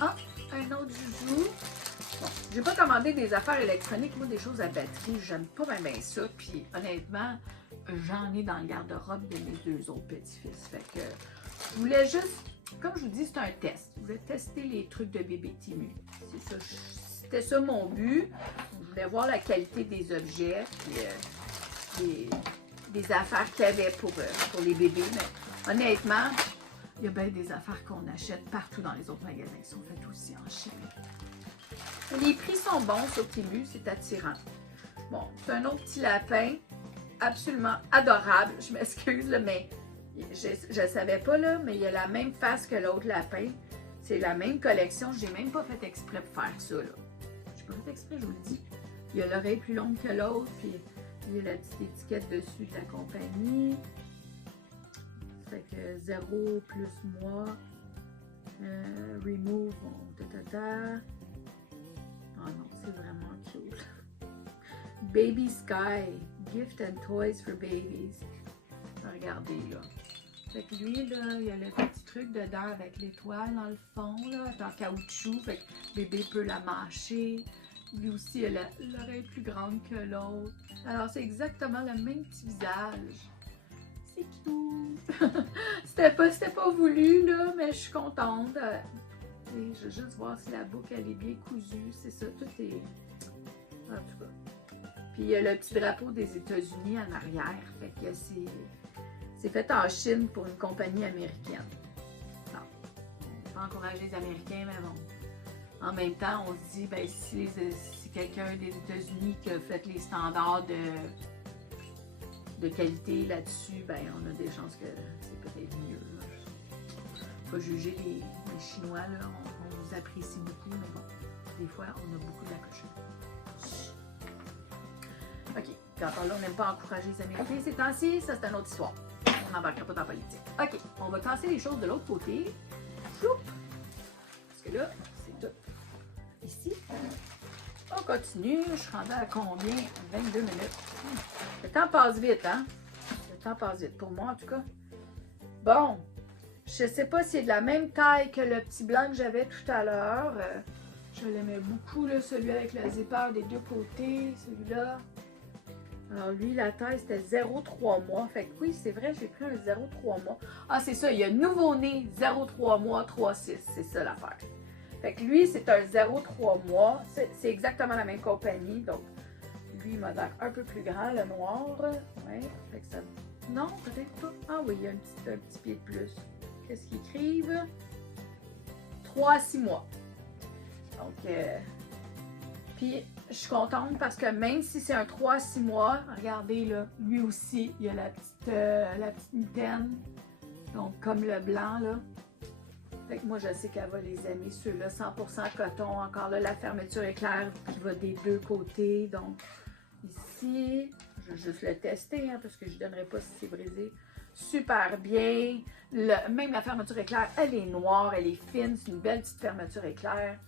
Ah, un autre joujou. Bon, j'ai pas commandé des affaires électroniques, moi des choses à batterie, j'aime pas bien ça, puis honnêtement, j'en ai dans le garde-robe de mes 2 autres petits-fils. Fait que je voulais juste, comme je vous dis, c'est un test. Je voulais tester les trucs de bébé Temu. C'est ça, c'était ça mon but. Je voulais voir la qualité des objets, puis des affaires qu'il y avait pour les bébés. Mais honnêtement, il y a bien des affaires qu'on achète partout dans les autres magasins qui sont faites aussi en Chine. Les prix sont bons sur Temu, c'est attirant. Bon, c'est un autre petit lapin, absolument adorable. Je m'excuse, mais je ne savais pas, là, mais il a la même face que l'autre lapin. C'est la même collection. Je n'ai même pas fait exprès pour faire ça, là. Je n'ai pas fait exprès, je vous le dis. Il a l'oreille plus longue que l'autre, puis il y a la petite étiquette dessus de la compagnie. Ça fait que 0 plus moi. Remove, bon, Oh non, c'est vraiment cute. Baby Sky, gift and toys for babies. Regardez là. Fait que lui, là, il y a le petit truc dedans avec l'étoile dans le fond, là, en caoutchouc. Fait que bébé peut la mâcher. Lui aussi, il a l'oreille plus grande que l'autre. Alors, c'est exactement le même petit visage. C'est cute. C'était pas voulu, là, mais je suis contente. Et je vais juste voir si la boucle, elle est bien cousue. C'est ça, tout est... En tout cas. Puis, il y a le petit drapeau des États-Unis en arrière. Fait que c'est fait en Chine pour une compagnie américaine. Bon, on peut encourager les Américains, mais bon. En même temps, on se dit, ben si quelqu'un des États-Unis qui a fait les standards de qualité là-dessus, ben on a des chances que c'est peut-être mieux. Faut juger les Chinois, là, on vous apprécie beaucoup, mais bon, des fois, on a beaucoup de la cochonne. OK, puis encore là, on n'aime pas encourager les Américains ces temps-ci, ça c'est une autre histoire. On n'embarquera pas dans la politique. OK, on va tasser les choses de l'autre côté. Choup! Parce que là, c'est tout. Ici, on continue. Je suis rendue à combien? 22 minutes. Le temps passe vite, hein? Le temps passe vite, pour moi en tout cas. Bon, je sais pas s'il est de la même taille que le petit blanc que j'avais tout à l'heure. Je l'aimais beaucoup, là, celui avec le zipper des deux côtés, celui-là. Alors lui, la taille, c'était 0,3 mois. Fait que oui, c'est vrai, j'ai pris un 0,3 mois. Ah, c'est ça, il y a nouveau-né 0,3 mois, 3,6. C'est ça l'affaire. Fait que lui, c'est un 0,3 mois. C'est exactement la même compagnie. Donc, lui, il m'a l'air un peu plus grand, le noir. Ouais, fait que ça... Non, peut-être pas. Ah oui, il y a un petit pied de plus. Qu'est-ce qu'ils écrivent? 3 à 6 mois. Donc, puis, je suis contente parce que même si c'est un 3 à 6 mois, regardez là, lui aussi, il y a la petite mitaine. Donc, comme le blanc, là. Fait que moi, je sais qu'elle va les aimer, ceux-là, 100% coton. Encore là, la fermeture éclair qui va des deux côtés. Donc, ici, je vais juste le tester, hein, parce que je ne donnerai pas si c'est brisé. Super bien. Même la fermeture éclair, elle est noire, elle est fine. C'est une belle petite fermeture éclair.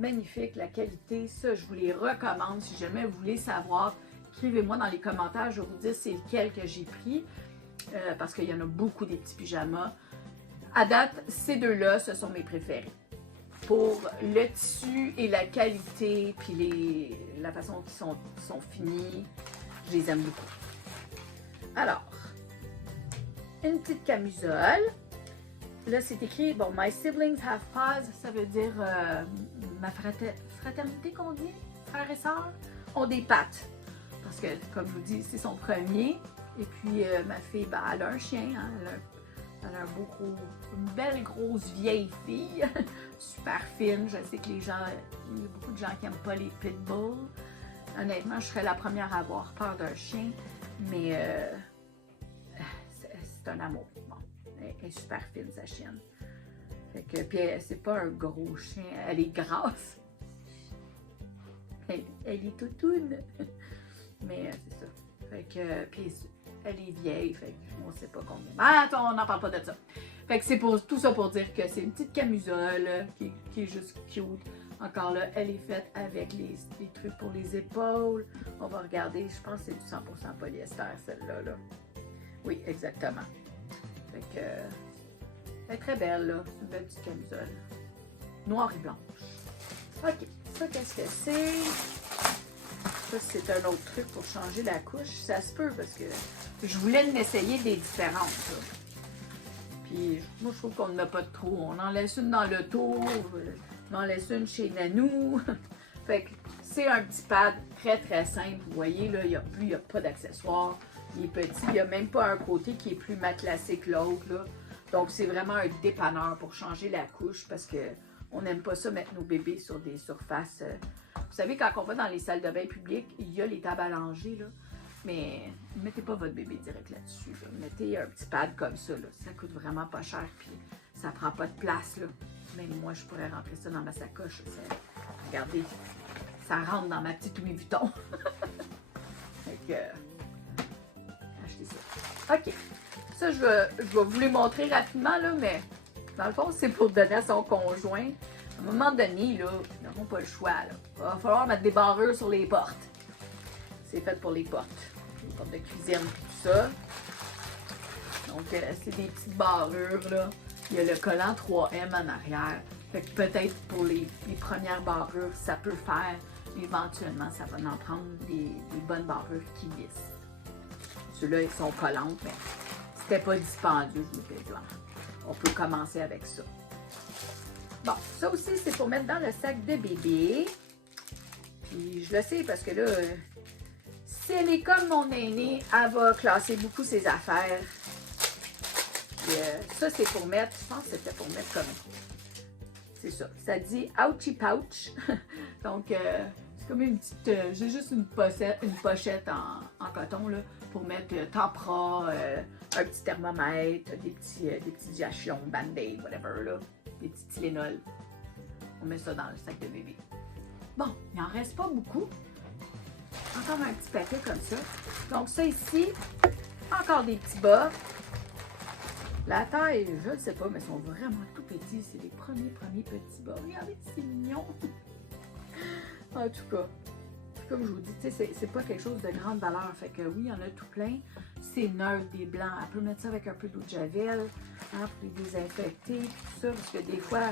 Magnifique, la qualité. Ça, je vous les recommande. Si jamais vous voulez savoir, écrivez-moi dans les commentaires. Je vais vous dire c'est lequel que j'ai pris. Parce qu'il y en a beaucoup des petits pyjamas. À date, ces deux-là, ce sont mes préférés. Pour le tissu et la qualité, puis la façon qu'ils sont finis, je les aime beaucoup. Alors, une petite camisole. Là, c'est écrit, bon, My siblings have paws, ça veut dire ma fraternité qu'on dit, frères et sœurs, ont des pattes. Parce que, comme je vous dis, c'est son premier. Et puis, ma fille, ben, elle a un chien, hein, elle a une belle grosse vieille fille, super fine. Je sais que il y a beaucoup de gens qui n'aiment pas les pitbulls. Honnêtement, je serais la première à avoir peur d'un chien, mais c'est un amour. Bon, elle est super fine, sa chienne. Fait que, puis c'est pas un gros chien, elle est grasse. Elle est toutoune. Mais c'est ça. Fait que, puis elle est vieille, fait que on sait pas combien. Ah, attends, on n'en parle pas de ça. Fait que c'est tout ça pour dire que c'est une petite camisole qui est juste cute. Encore là, elle est faite avec les trucs pour les épaules. On va regarder, je pense que c'est du 100% polyester, celle-là. Là. Oui, exactement. Fait que, elle est très belle, là. C'est une belle petite camisole. Noire et blanche. OK, ça, qu'est-ce que c'est? Ça, c'est un autre truc pour changer la couche. Ça se peut parce que je voulais l'essayer des différentes. Là. Puis, moi, je trouve qu'on n'en a pas de trop. On en laisse une dans l'auto, on en laisse une chez Nanou. Fait que c'est un petit pad très très simple. Vous voyez, là, il n'y a pas d'accessoires. Il est petit, il n'y a même pas un côté qui est plus matelassé que l'autre, là. Donc, c'est vraiment un dépanneur pour changer la couche parce que on n'aime pas ça mettre nos bébés sur des surfaces. Vous savez, quand on va dans les salles de bain publiques, il y a les tables à langer, là. Mais ne mettez pas votre bébé direct là-dessus. Là. Mettez un petit pad comme ça, là. Ça coûte vraiment pas cher, puis ça prend pas de place, là. Même moi, je pourrais rentrer ça dans ma sacoche. Regardez, ça rentre dans ma petite Louis Vuitton. Fait que, achetez ça. OK. Ça, je vais vous les montrer rapidement, là, mais dans le fond, c'est pour donner à son conjoint. À un moment donné, là, ils n'auront pas le choix, là. Il va falloir mettre des barrures sur les portes. C'est fait pour les portes de cuisine, tout ça. Donc, c'est des petites barrures, là. Il y a le collant 3M en arrière. Fait que peut-être pour les premières barrures, ça peut faire. Mais éventuellement, ça va en prendre des bonnes barrures qui glissent. Ceux-là, ils sont collantes, mais c'était pas dispendieux, je vous fais dire. On peut commencer avec ça. Bon, ça aussi, c'est pour mettre dans le sac de bébé. Puis, je le sais parce que là... si elle est comme mon aînée, elle va classer beaucoup ses affaires. Puis, ça, c'est pour mettre, je pense que c'était pour mettre comme... c'est ça, ça dit « Ouchie Pouch ». Donc, c'est comme une petite... j'ai juste une pochette en coton, là, pour mettre Tampra, un petit thermomètre, des petits diachons, Band-Aid, whatever, là, des petits Tylenol. On met ça dans le sac de bébé. Bon, il n'en reste pas beaucoup. Encore un petit paquet comme ça. Donc ça ici, encore des petits bas. La taille, je ne sais pas, mais ils sont vraiment tout petits. C'est les premiers petits bas. Regardez, c'est mignon. En tout cas, comme je vous dis, c'est pas quelque chose de grande valeur. Fait que oui, il y en a tout plein. C'est neutre, des blancs. Elle peut mettre ça avec un peu d'eau de javel, hein, pour les désinfecter, tout ça. Parce que des fois,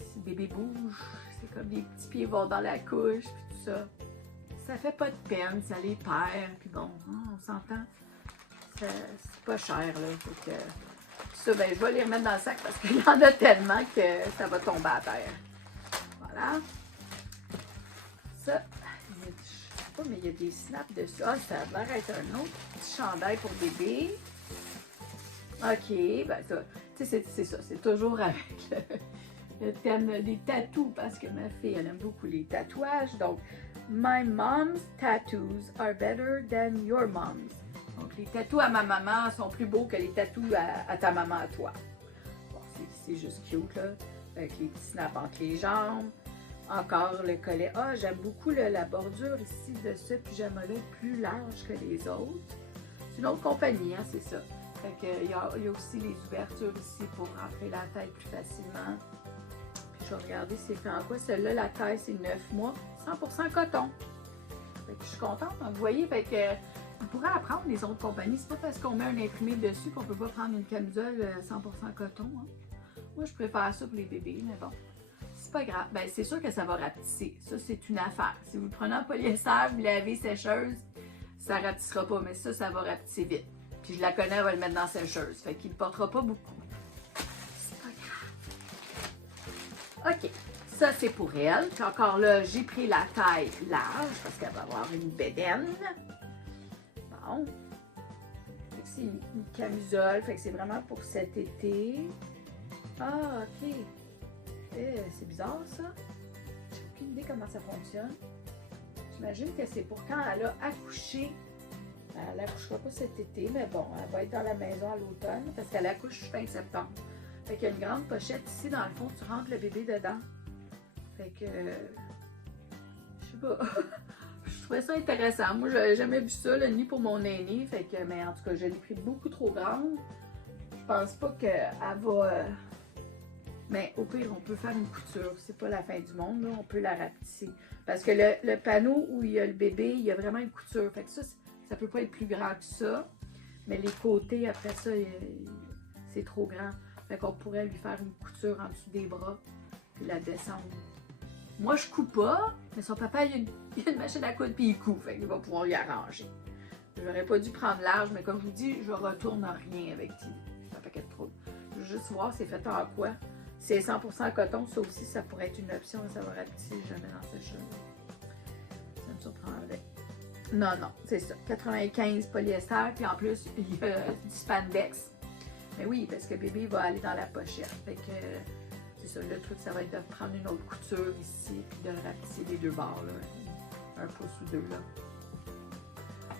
si le bébé bouge, c'est comme des petits pieds vont dans la couche, puis tout ça. Ça fait pas de peine, ça les perd, puis bon, on s'entend, c'est pas cher, là, fait que ça, ben, je vais les remettre dans le sac parce qu'il y en a tellement que ça va tomber à terre. Voilà. Ça, je sais pas, mais il y a des snaps dessus. Ah, ça a l'air être un autre petit chandail pour bébé. OK, ben ça, tu sais, c'est ça, c'est toujours avec le thème des tatous, parce que ma fille, elle aime beaucoup les tatouages, donc My mom's tattoos are better than your mom's. Donc, les tatous à ma maman sont plus beaux que les tatous à ta maman à toi. Bon, c'est juste cute, là. Avec les petits snaps entre les jambes. Encore le collet. Ah, j'aime beaucoup la bordure ici de ce pyjama-là, plus large que les autres. C'est une autre compagnie, hein, c'est ça. Fait que, il y a aussi les ouvertures ici pour rentrer la tête plus facilement. Puis, je vais regarder c'est fait en quoi. Celle-là, la taille, c'est 9 mois. 100% coton. Fait que je suis contente. Vous voyez, fait que on pourrait apprendre les autres compagnies. C'est pas parce qu'on met un imprimé dessus qu'on peut pas prendre une camisole 100% coton. Hein. Moi, je préfère ça pour les bébés, mais bon. C'est pas grave. Ben, c'est sûr que ça va rapetisser. Ça, c'est une affaire. Si vous le prenez en polyester, vous lavez sécheuse, ça rapetissera pas. Mais ça va rapetisser vite. Puis je la connais, elle va le mettre dans la sécheuse. Fait qu'il ne portera pas beaucoup. C'est pas grave. OK. Ça, c'est pour elle. Puis encore là, j'ai pris la taille large parce qu'elle va avoir une bédaine. Bon. Fait que c'est une camisole. Fait que c'est vraiment pour cet été. Ah, OK. C'est bizarre, ça. J'ai aucune idée comment ça fonctionne. J'imagine que c'est pour quand elle a accouché. Elle n'accouchera pas cet été, mais bon, elle va être dans la maison à l'automne parce qu'elle accouche fin septembre. Fait qu'il y a une grande pochette ici, dans le fond, tu rentres le bébé dedans. Fait que, je sais pas, je trouvais ça intéressant. Moi, j'avais jamais vu ça, là, ni pour mon aîné. Fait que, mais en tout cas, je l'ai pris beaucoup trop grande. Je pense pas qu'elle va... mais au pire, on peut faire une couture. C'est pas la fin du monde, là. On peut la rapetisser. Parce que le panneau où il y a le bébé, il y a vraiment une couture. Fait que ça peut pas être plus grand que ça. Mais les côtés, après ça, c'est trop grand. Fait qu'on pourrait lui faire une couture en dessous des bras. Puis la descendre. Moi, je couds pas, mais son papa, il a une machine à coudre puis il coud. Fait qu'il va pouvoir y arranger. J'aurais pas dû prendre large, mais comme je vous dis, je retourne rien avec un paquet de poudre. Je veux juste voir c'est fait en quoi. C'est 100% coton, ça aussi, ça pourrait être une option à savoir si jamais dans ce jeu-là. Ça me surprendrait. Non, non, c'est ça. 95 polyester, puis en plus, il y a du spandex. Mais oui, parce que bébé va aller dans la pochette. Fait que c'est ça, le truc, ça va être de prendre une autre couture ici, puis de rapetisser les deux bords, là. Un pouce ou deux, là.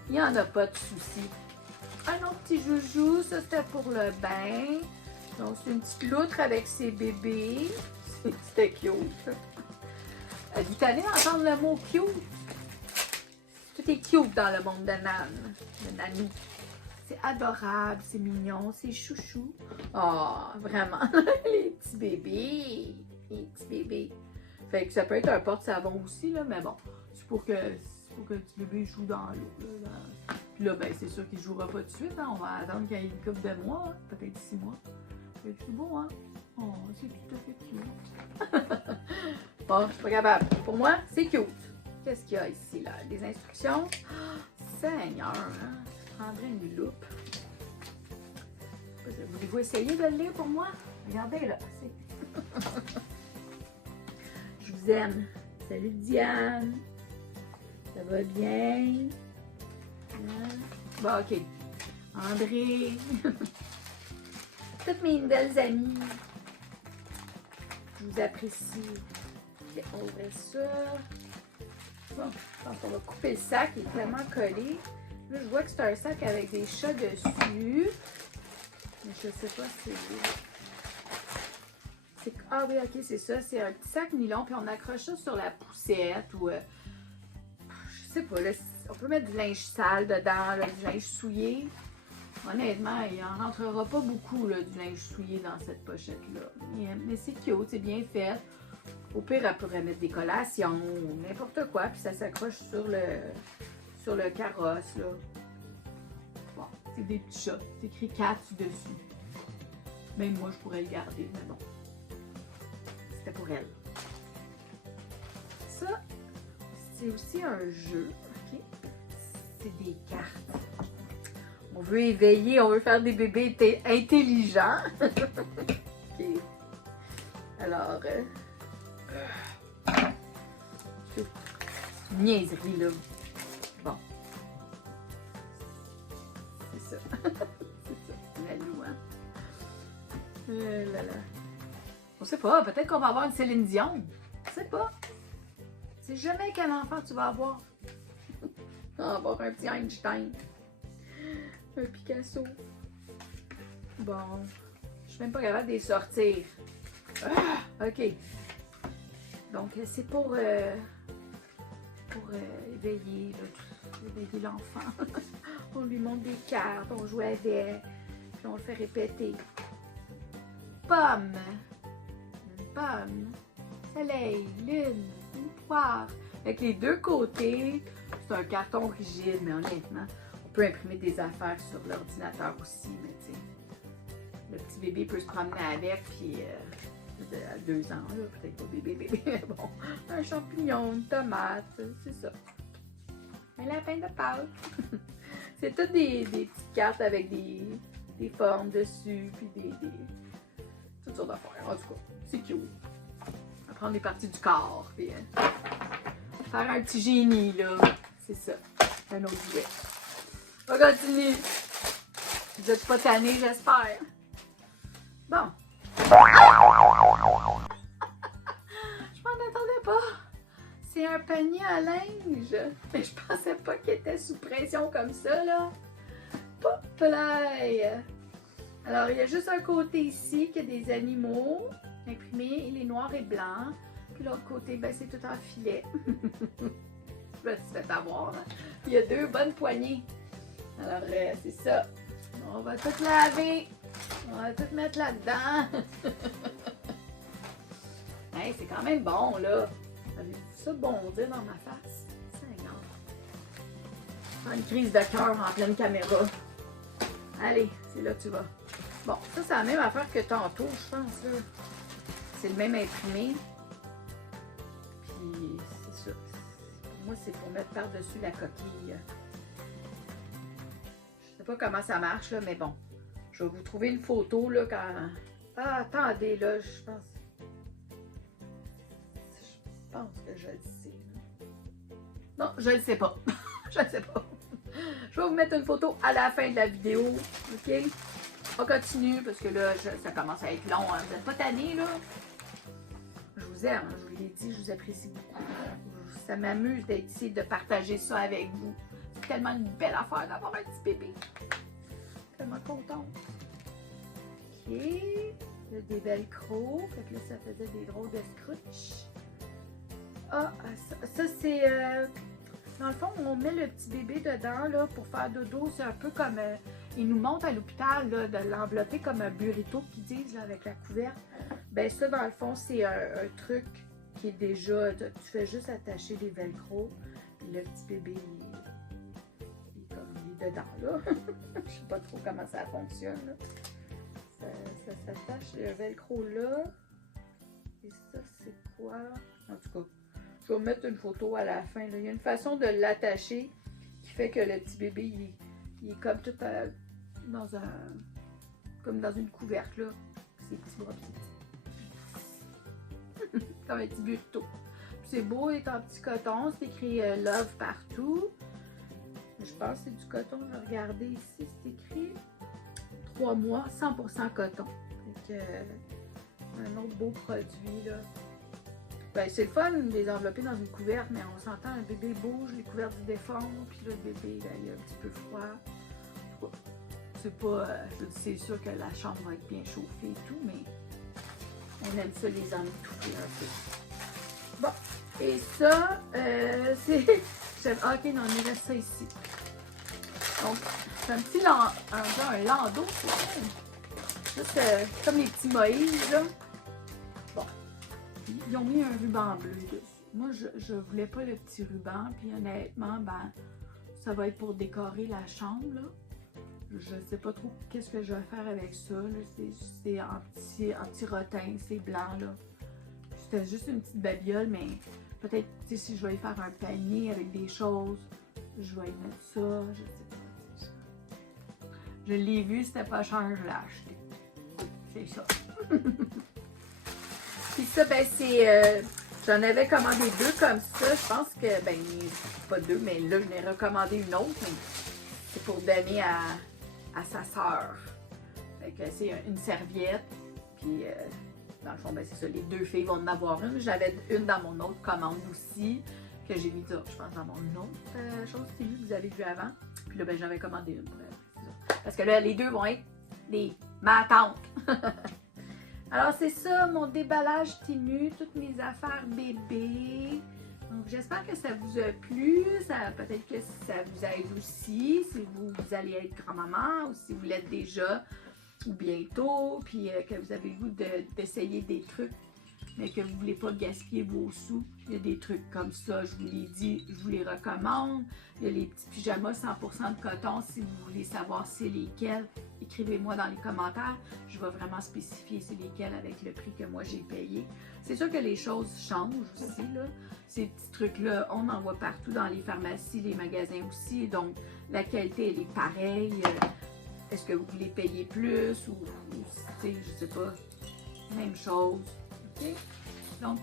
Il n'y en a pas de souci. Un autre petit joujou, ça c'était pour le bain. Donc c'est une petite loutre avec ses bébés. C'était cute. Vous allez entendre le mot cute? Tout est cute dans le monde de Nan, de Nanou. C'est adorable, c'est mignon, c'est chouchou. Oh, vraiment, les petits bébés. Les petits bébés. Fait que ça peut être un porte-savon aussi, là, mais bon, c'est pour que le petit bébé joue dans l'eau. Puis là, ben, c'est sûr qu'il ne jouera pas tout de suite. Hein. On va attendre qu'il y ait une couple de mois, hein. Peut-être 6 mois. C'est beau, hein? Oh, c'est tout à fait cute. Bon, je suis pas capable. Pour moi, c'est cute. Qu'est-ce qu'il y a ici, là? Des instructions. Oh, Seigneur, hein? Je prendrais une loupe. Voulez-vous essayer de le lire pour moi? Regardez, là. Je vous aime. Salut, Diane. Ça va bien? Bon, ok. André. Toutes mes belles amies. Je vous apprécie. Okay, on ouvre ça. Bon, je pense qu'on va couper le sac. Il est tellement collé. Là, je vois que c'est un sac avec des chats dessus. Mais je sais pas si c'est... Ah oui, ok, c'est ça. C'est un petit sac nylon. Puis on accroche ça sur la poussette ou... je sais pas, là, on peut mettre du linge sale dedans, là, du linge souillé. Honnêtement, il n'en rentrera pas beaucoup, là, du linge souillé dans cette pochette-là. Mais c'est cute, c'est bien fait. Au pire, elle pourrait mettre des collations, n'importe quoi, puis ça s'accroche sur le carrosse, là. Bon, c'est des petits chats. C'est écrit Cat dessus. Même moi, je pourrais le garder, mais bon. C'était pour elle. Ça, c'est aussi un jeu, ok? C'est des cartes. On veut éveiller, on veut faire des bébés intelligents. Ok. Alors, c'est une niaiserie, là. Bon. C'est ça. C'est ça, la loue, hein? Là, là. On sait pas, peut-être qu'on va avoir une Céline Dion. On sait pas. C'est jamais quel enfant tu vas avoir. On va avoir un petit Einstein. Un Picasso. Bon. Je suis même pas capable de les sortir. Ah, ok. Donc, c'est pour éveiller l'enfant. On lui montre des cartes, on joue avec, puis on le fait répéter. Pomme. Une pomme. Soleil. Lune. Une poire. Avec les deux côtés, c'est un carton rigide, mais honnêtement, on peut imprimer des affaires sur l'ordinateur aussi, mais tu sais, le petit bébé peut se promener avec, puis à 2 ans, là, peut-être pas bébé, mais bon, un champignon, une tomate, c'est ça. Un lapin de Pâques. C'est toutes des petites cartes avec des formes dessus, puis toutes sortes d'affaires. En tout cas, c'est cute. On va prendre des parties du corps, puis faire un petit génie, là. C'est ça. Un autre jouet. On continue. Vous êtes pas tannés, j'espère. Bon. Je m'en attendais pas. C'est un panier à linge. Mais je pensais pas qu'il était sous pression comme ça, là. Poplaï. Alors, il y a juste un côté ici qui a des animaux imprimés. Il est noir et blanc. Puis l'autre côté, ben, c'est tout en filet. Je me suis fait avoir. Il y a 2 bonnes poignées. Alors, c'est ça. On va tout laver. On va tout mettre là-dedans. Hey, c'est quand même bon, là. Avez-vous ça bondir dans ma face? Seigneur. Une crise de cœur en pleine caméra. Allez, c'est là que tu vas. Bon, ça, c'est la même affaire que tantôt, je pense, là. C'est le même imprimé. Puis, c'est ça. Pour moi, c'est pour mettre par-dessus la coquille. Je sais pas comment ça marche, là, mais bon. Je vais vous trouver une photo, là, quand... Ah, attendez, là, je pense... pense que je le sais. Non, je le sais pas. Je le sais pas. Je vais vous mettre une photo à la fin de la vidéo. OK? On continue parce que là, ça commence à être long. Hein. Vous n'êtes pas tannés, là? Je vous aime, je vous l'ai dit, je vous apprécie beaucoup. Ça m'amuse d'être ici, de partager ça avec vous. C'est tellement une belle affaire d'avoir un petit bébé. Tellement contente. OK. Il y a des velcro. Fait que là, ça faisait des drôles de scrunch. Ah, ça c'est... dans le fond, on met le petit bébé dedans là, pour faire dodo. C'est un peu comme... ils nous montrent à l'hôpital de l'envelopper comme un burrito qu'ils disent là, avec la couverte. Ben ça, dans le fond, c'est un truc qui est déjà... Tu fais juste attacher les velcro. Puis le petit bébé, il est dedans là. Je sais pas trop comment ça fonctionne. Là. Ça s'attache le velcro là. Et ça, c'est quoi? En tout cas, je vais vous mettre une photo à la fin. Là. Il y a une façon de l'attacher qui fait que le petit bébé, il est comme tout comme dans une couverte là. Ses petits bras petits. Comme un petit burrito. C'est beau, il est en petit coton. C'est écrit Love partout. Je pense que c'est du coton. Je vais regarder ici, c'est écrit 3 mois, 100% coton. Donc, un autre beau produit là. Ben, c'est le fun de les envelopper dans une couverte, mais on s'entend, un bébé bouge, les couvertes se déforment, puis là, le bébé, ben, il a un petit peu froid. C'est pas... c'est sûr que la chambre va être bien chauffée et tout, mais on aime ça les emmitoufler un peu. Bon, et ça, c'est... Ok, non, il reste ça ici. Donc, c'est un petit un landau, c'est ça. C'est comme les petits Moïse, là. Bon. Ils ont mis un ruban bleu dessus. Moi, je voulais pas le petit ruban. Puis honnêtement, ben, ça va être pour décorer la chambre, là. Je sais pas trop qu'est-ce que je vais faire avec ça. C'est en petit rotin, c'est blanc, là. C'était juste une petite babiole, mais peut-être, tu sais, si je vais y faire un panier avec des choses, je vais y mettre ça, je sais pas. Je l'ai vu, c'était pas cher, je l'ai acheté. C'est ça. Puis ça, ben c'est... j'en avais commandé 2 comme ça. Je pense que, ben, pas 2, mais là, je n'ai recommandé une autre. Mais c'est pour donner à sa sœur. Fait que c'est une serviette. Puis, dans le fond, ben c'est ça. Les 2 filles vont en avoir une. J'avais une dans mon autre commande aussi. Que j'ai mis, je pense, dans mon autre chose que vous avez vu avant. Puis là, ben, j'avais commandé une pour elle. Parce que là, les 2 vont être ma tante. Alors, c'est ça, mon déballage Temu, toutes mes affaires bébés. Donc, j'espère que ça vous a plu. Peut-être que ça vous aide aussi, si vous allez être grand-maman ou si vous l'êtes déjà ou bientôt, puis que vous avez le goût d'essayer des trucs, mais que vous ne voulez pas gaspiller vos sous. Il y a des trucs comme ça, je vous l'ai dit, je vous les recommande. Il y a les petits pyjamas 100% de coton, si vous voulez savoir c'est lesquels, écrivez-moi dans les commentaires. Je vais vraiment spécifier c'est lesquels avec le prix que moi j'ai payé. C'est sûr que les choses changent aussi, là. Ces petits trucs-là, on en voit partout dans les pharmacies, les magasins aussi, donc la qualité elle est pareille. Est-ce que vous voulez payer plus ou je sais pas, même chose. Okay? Donc,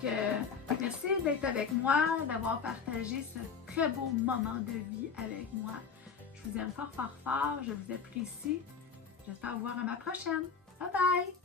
merci d'être avec moi, d'avoir partagé ce très beau moment de vie avec moi. Je vous aime fort, fort, fort. Je vous apprécie. J'espère vous voir à ma prochaine. Bye bye!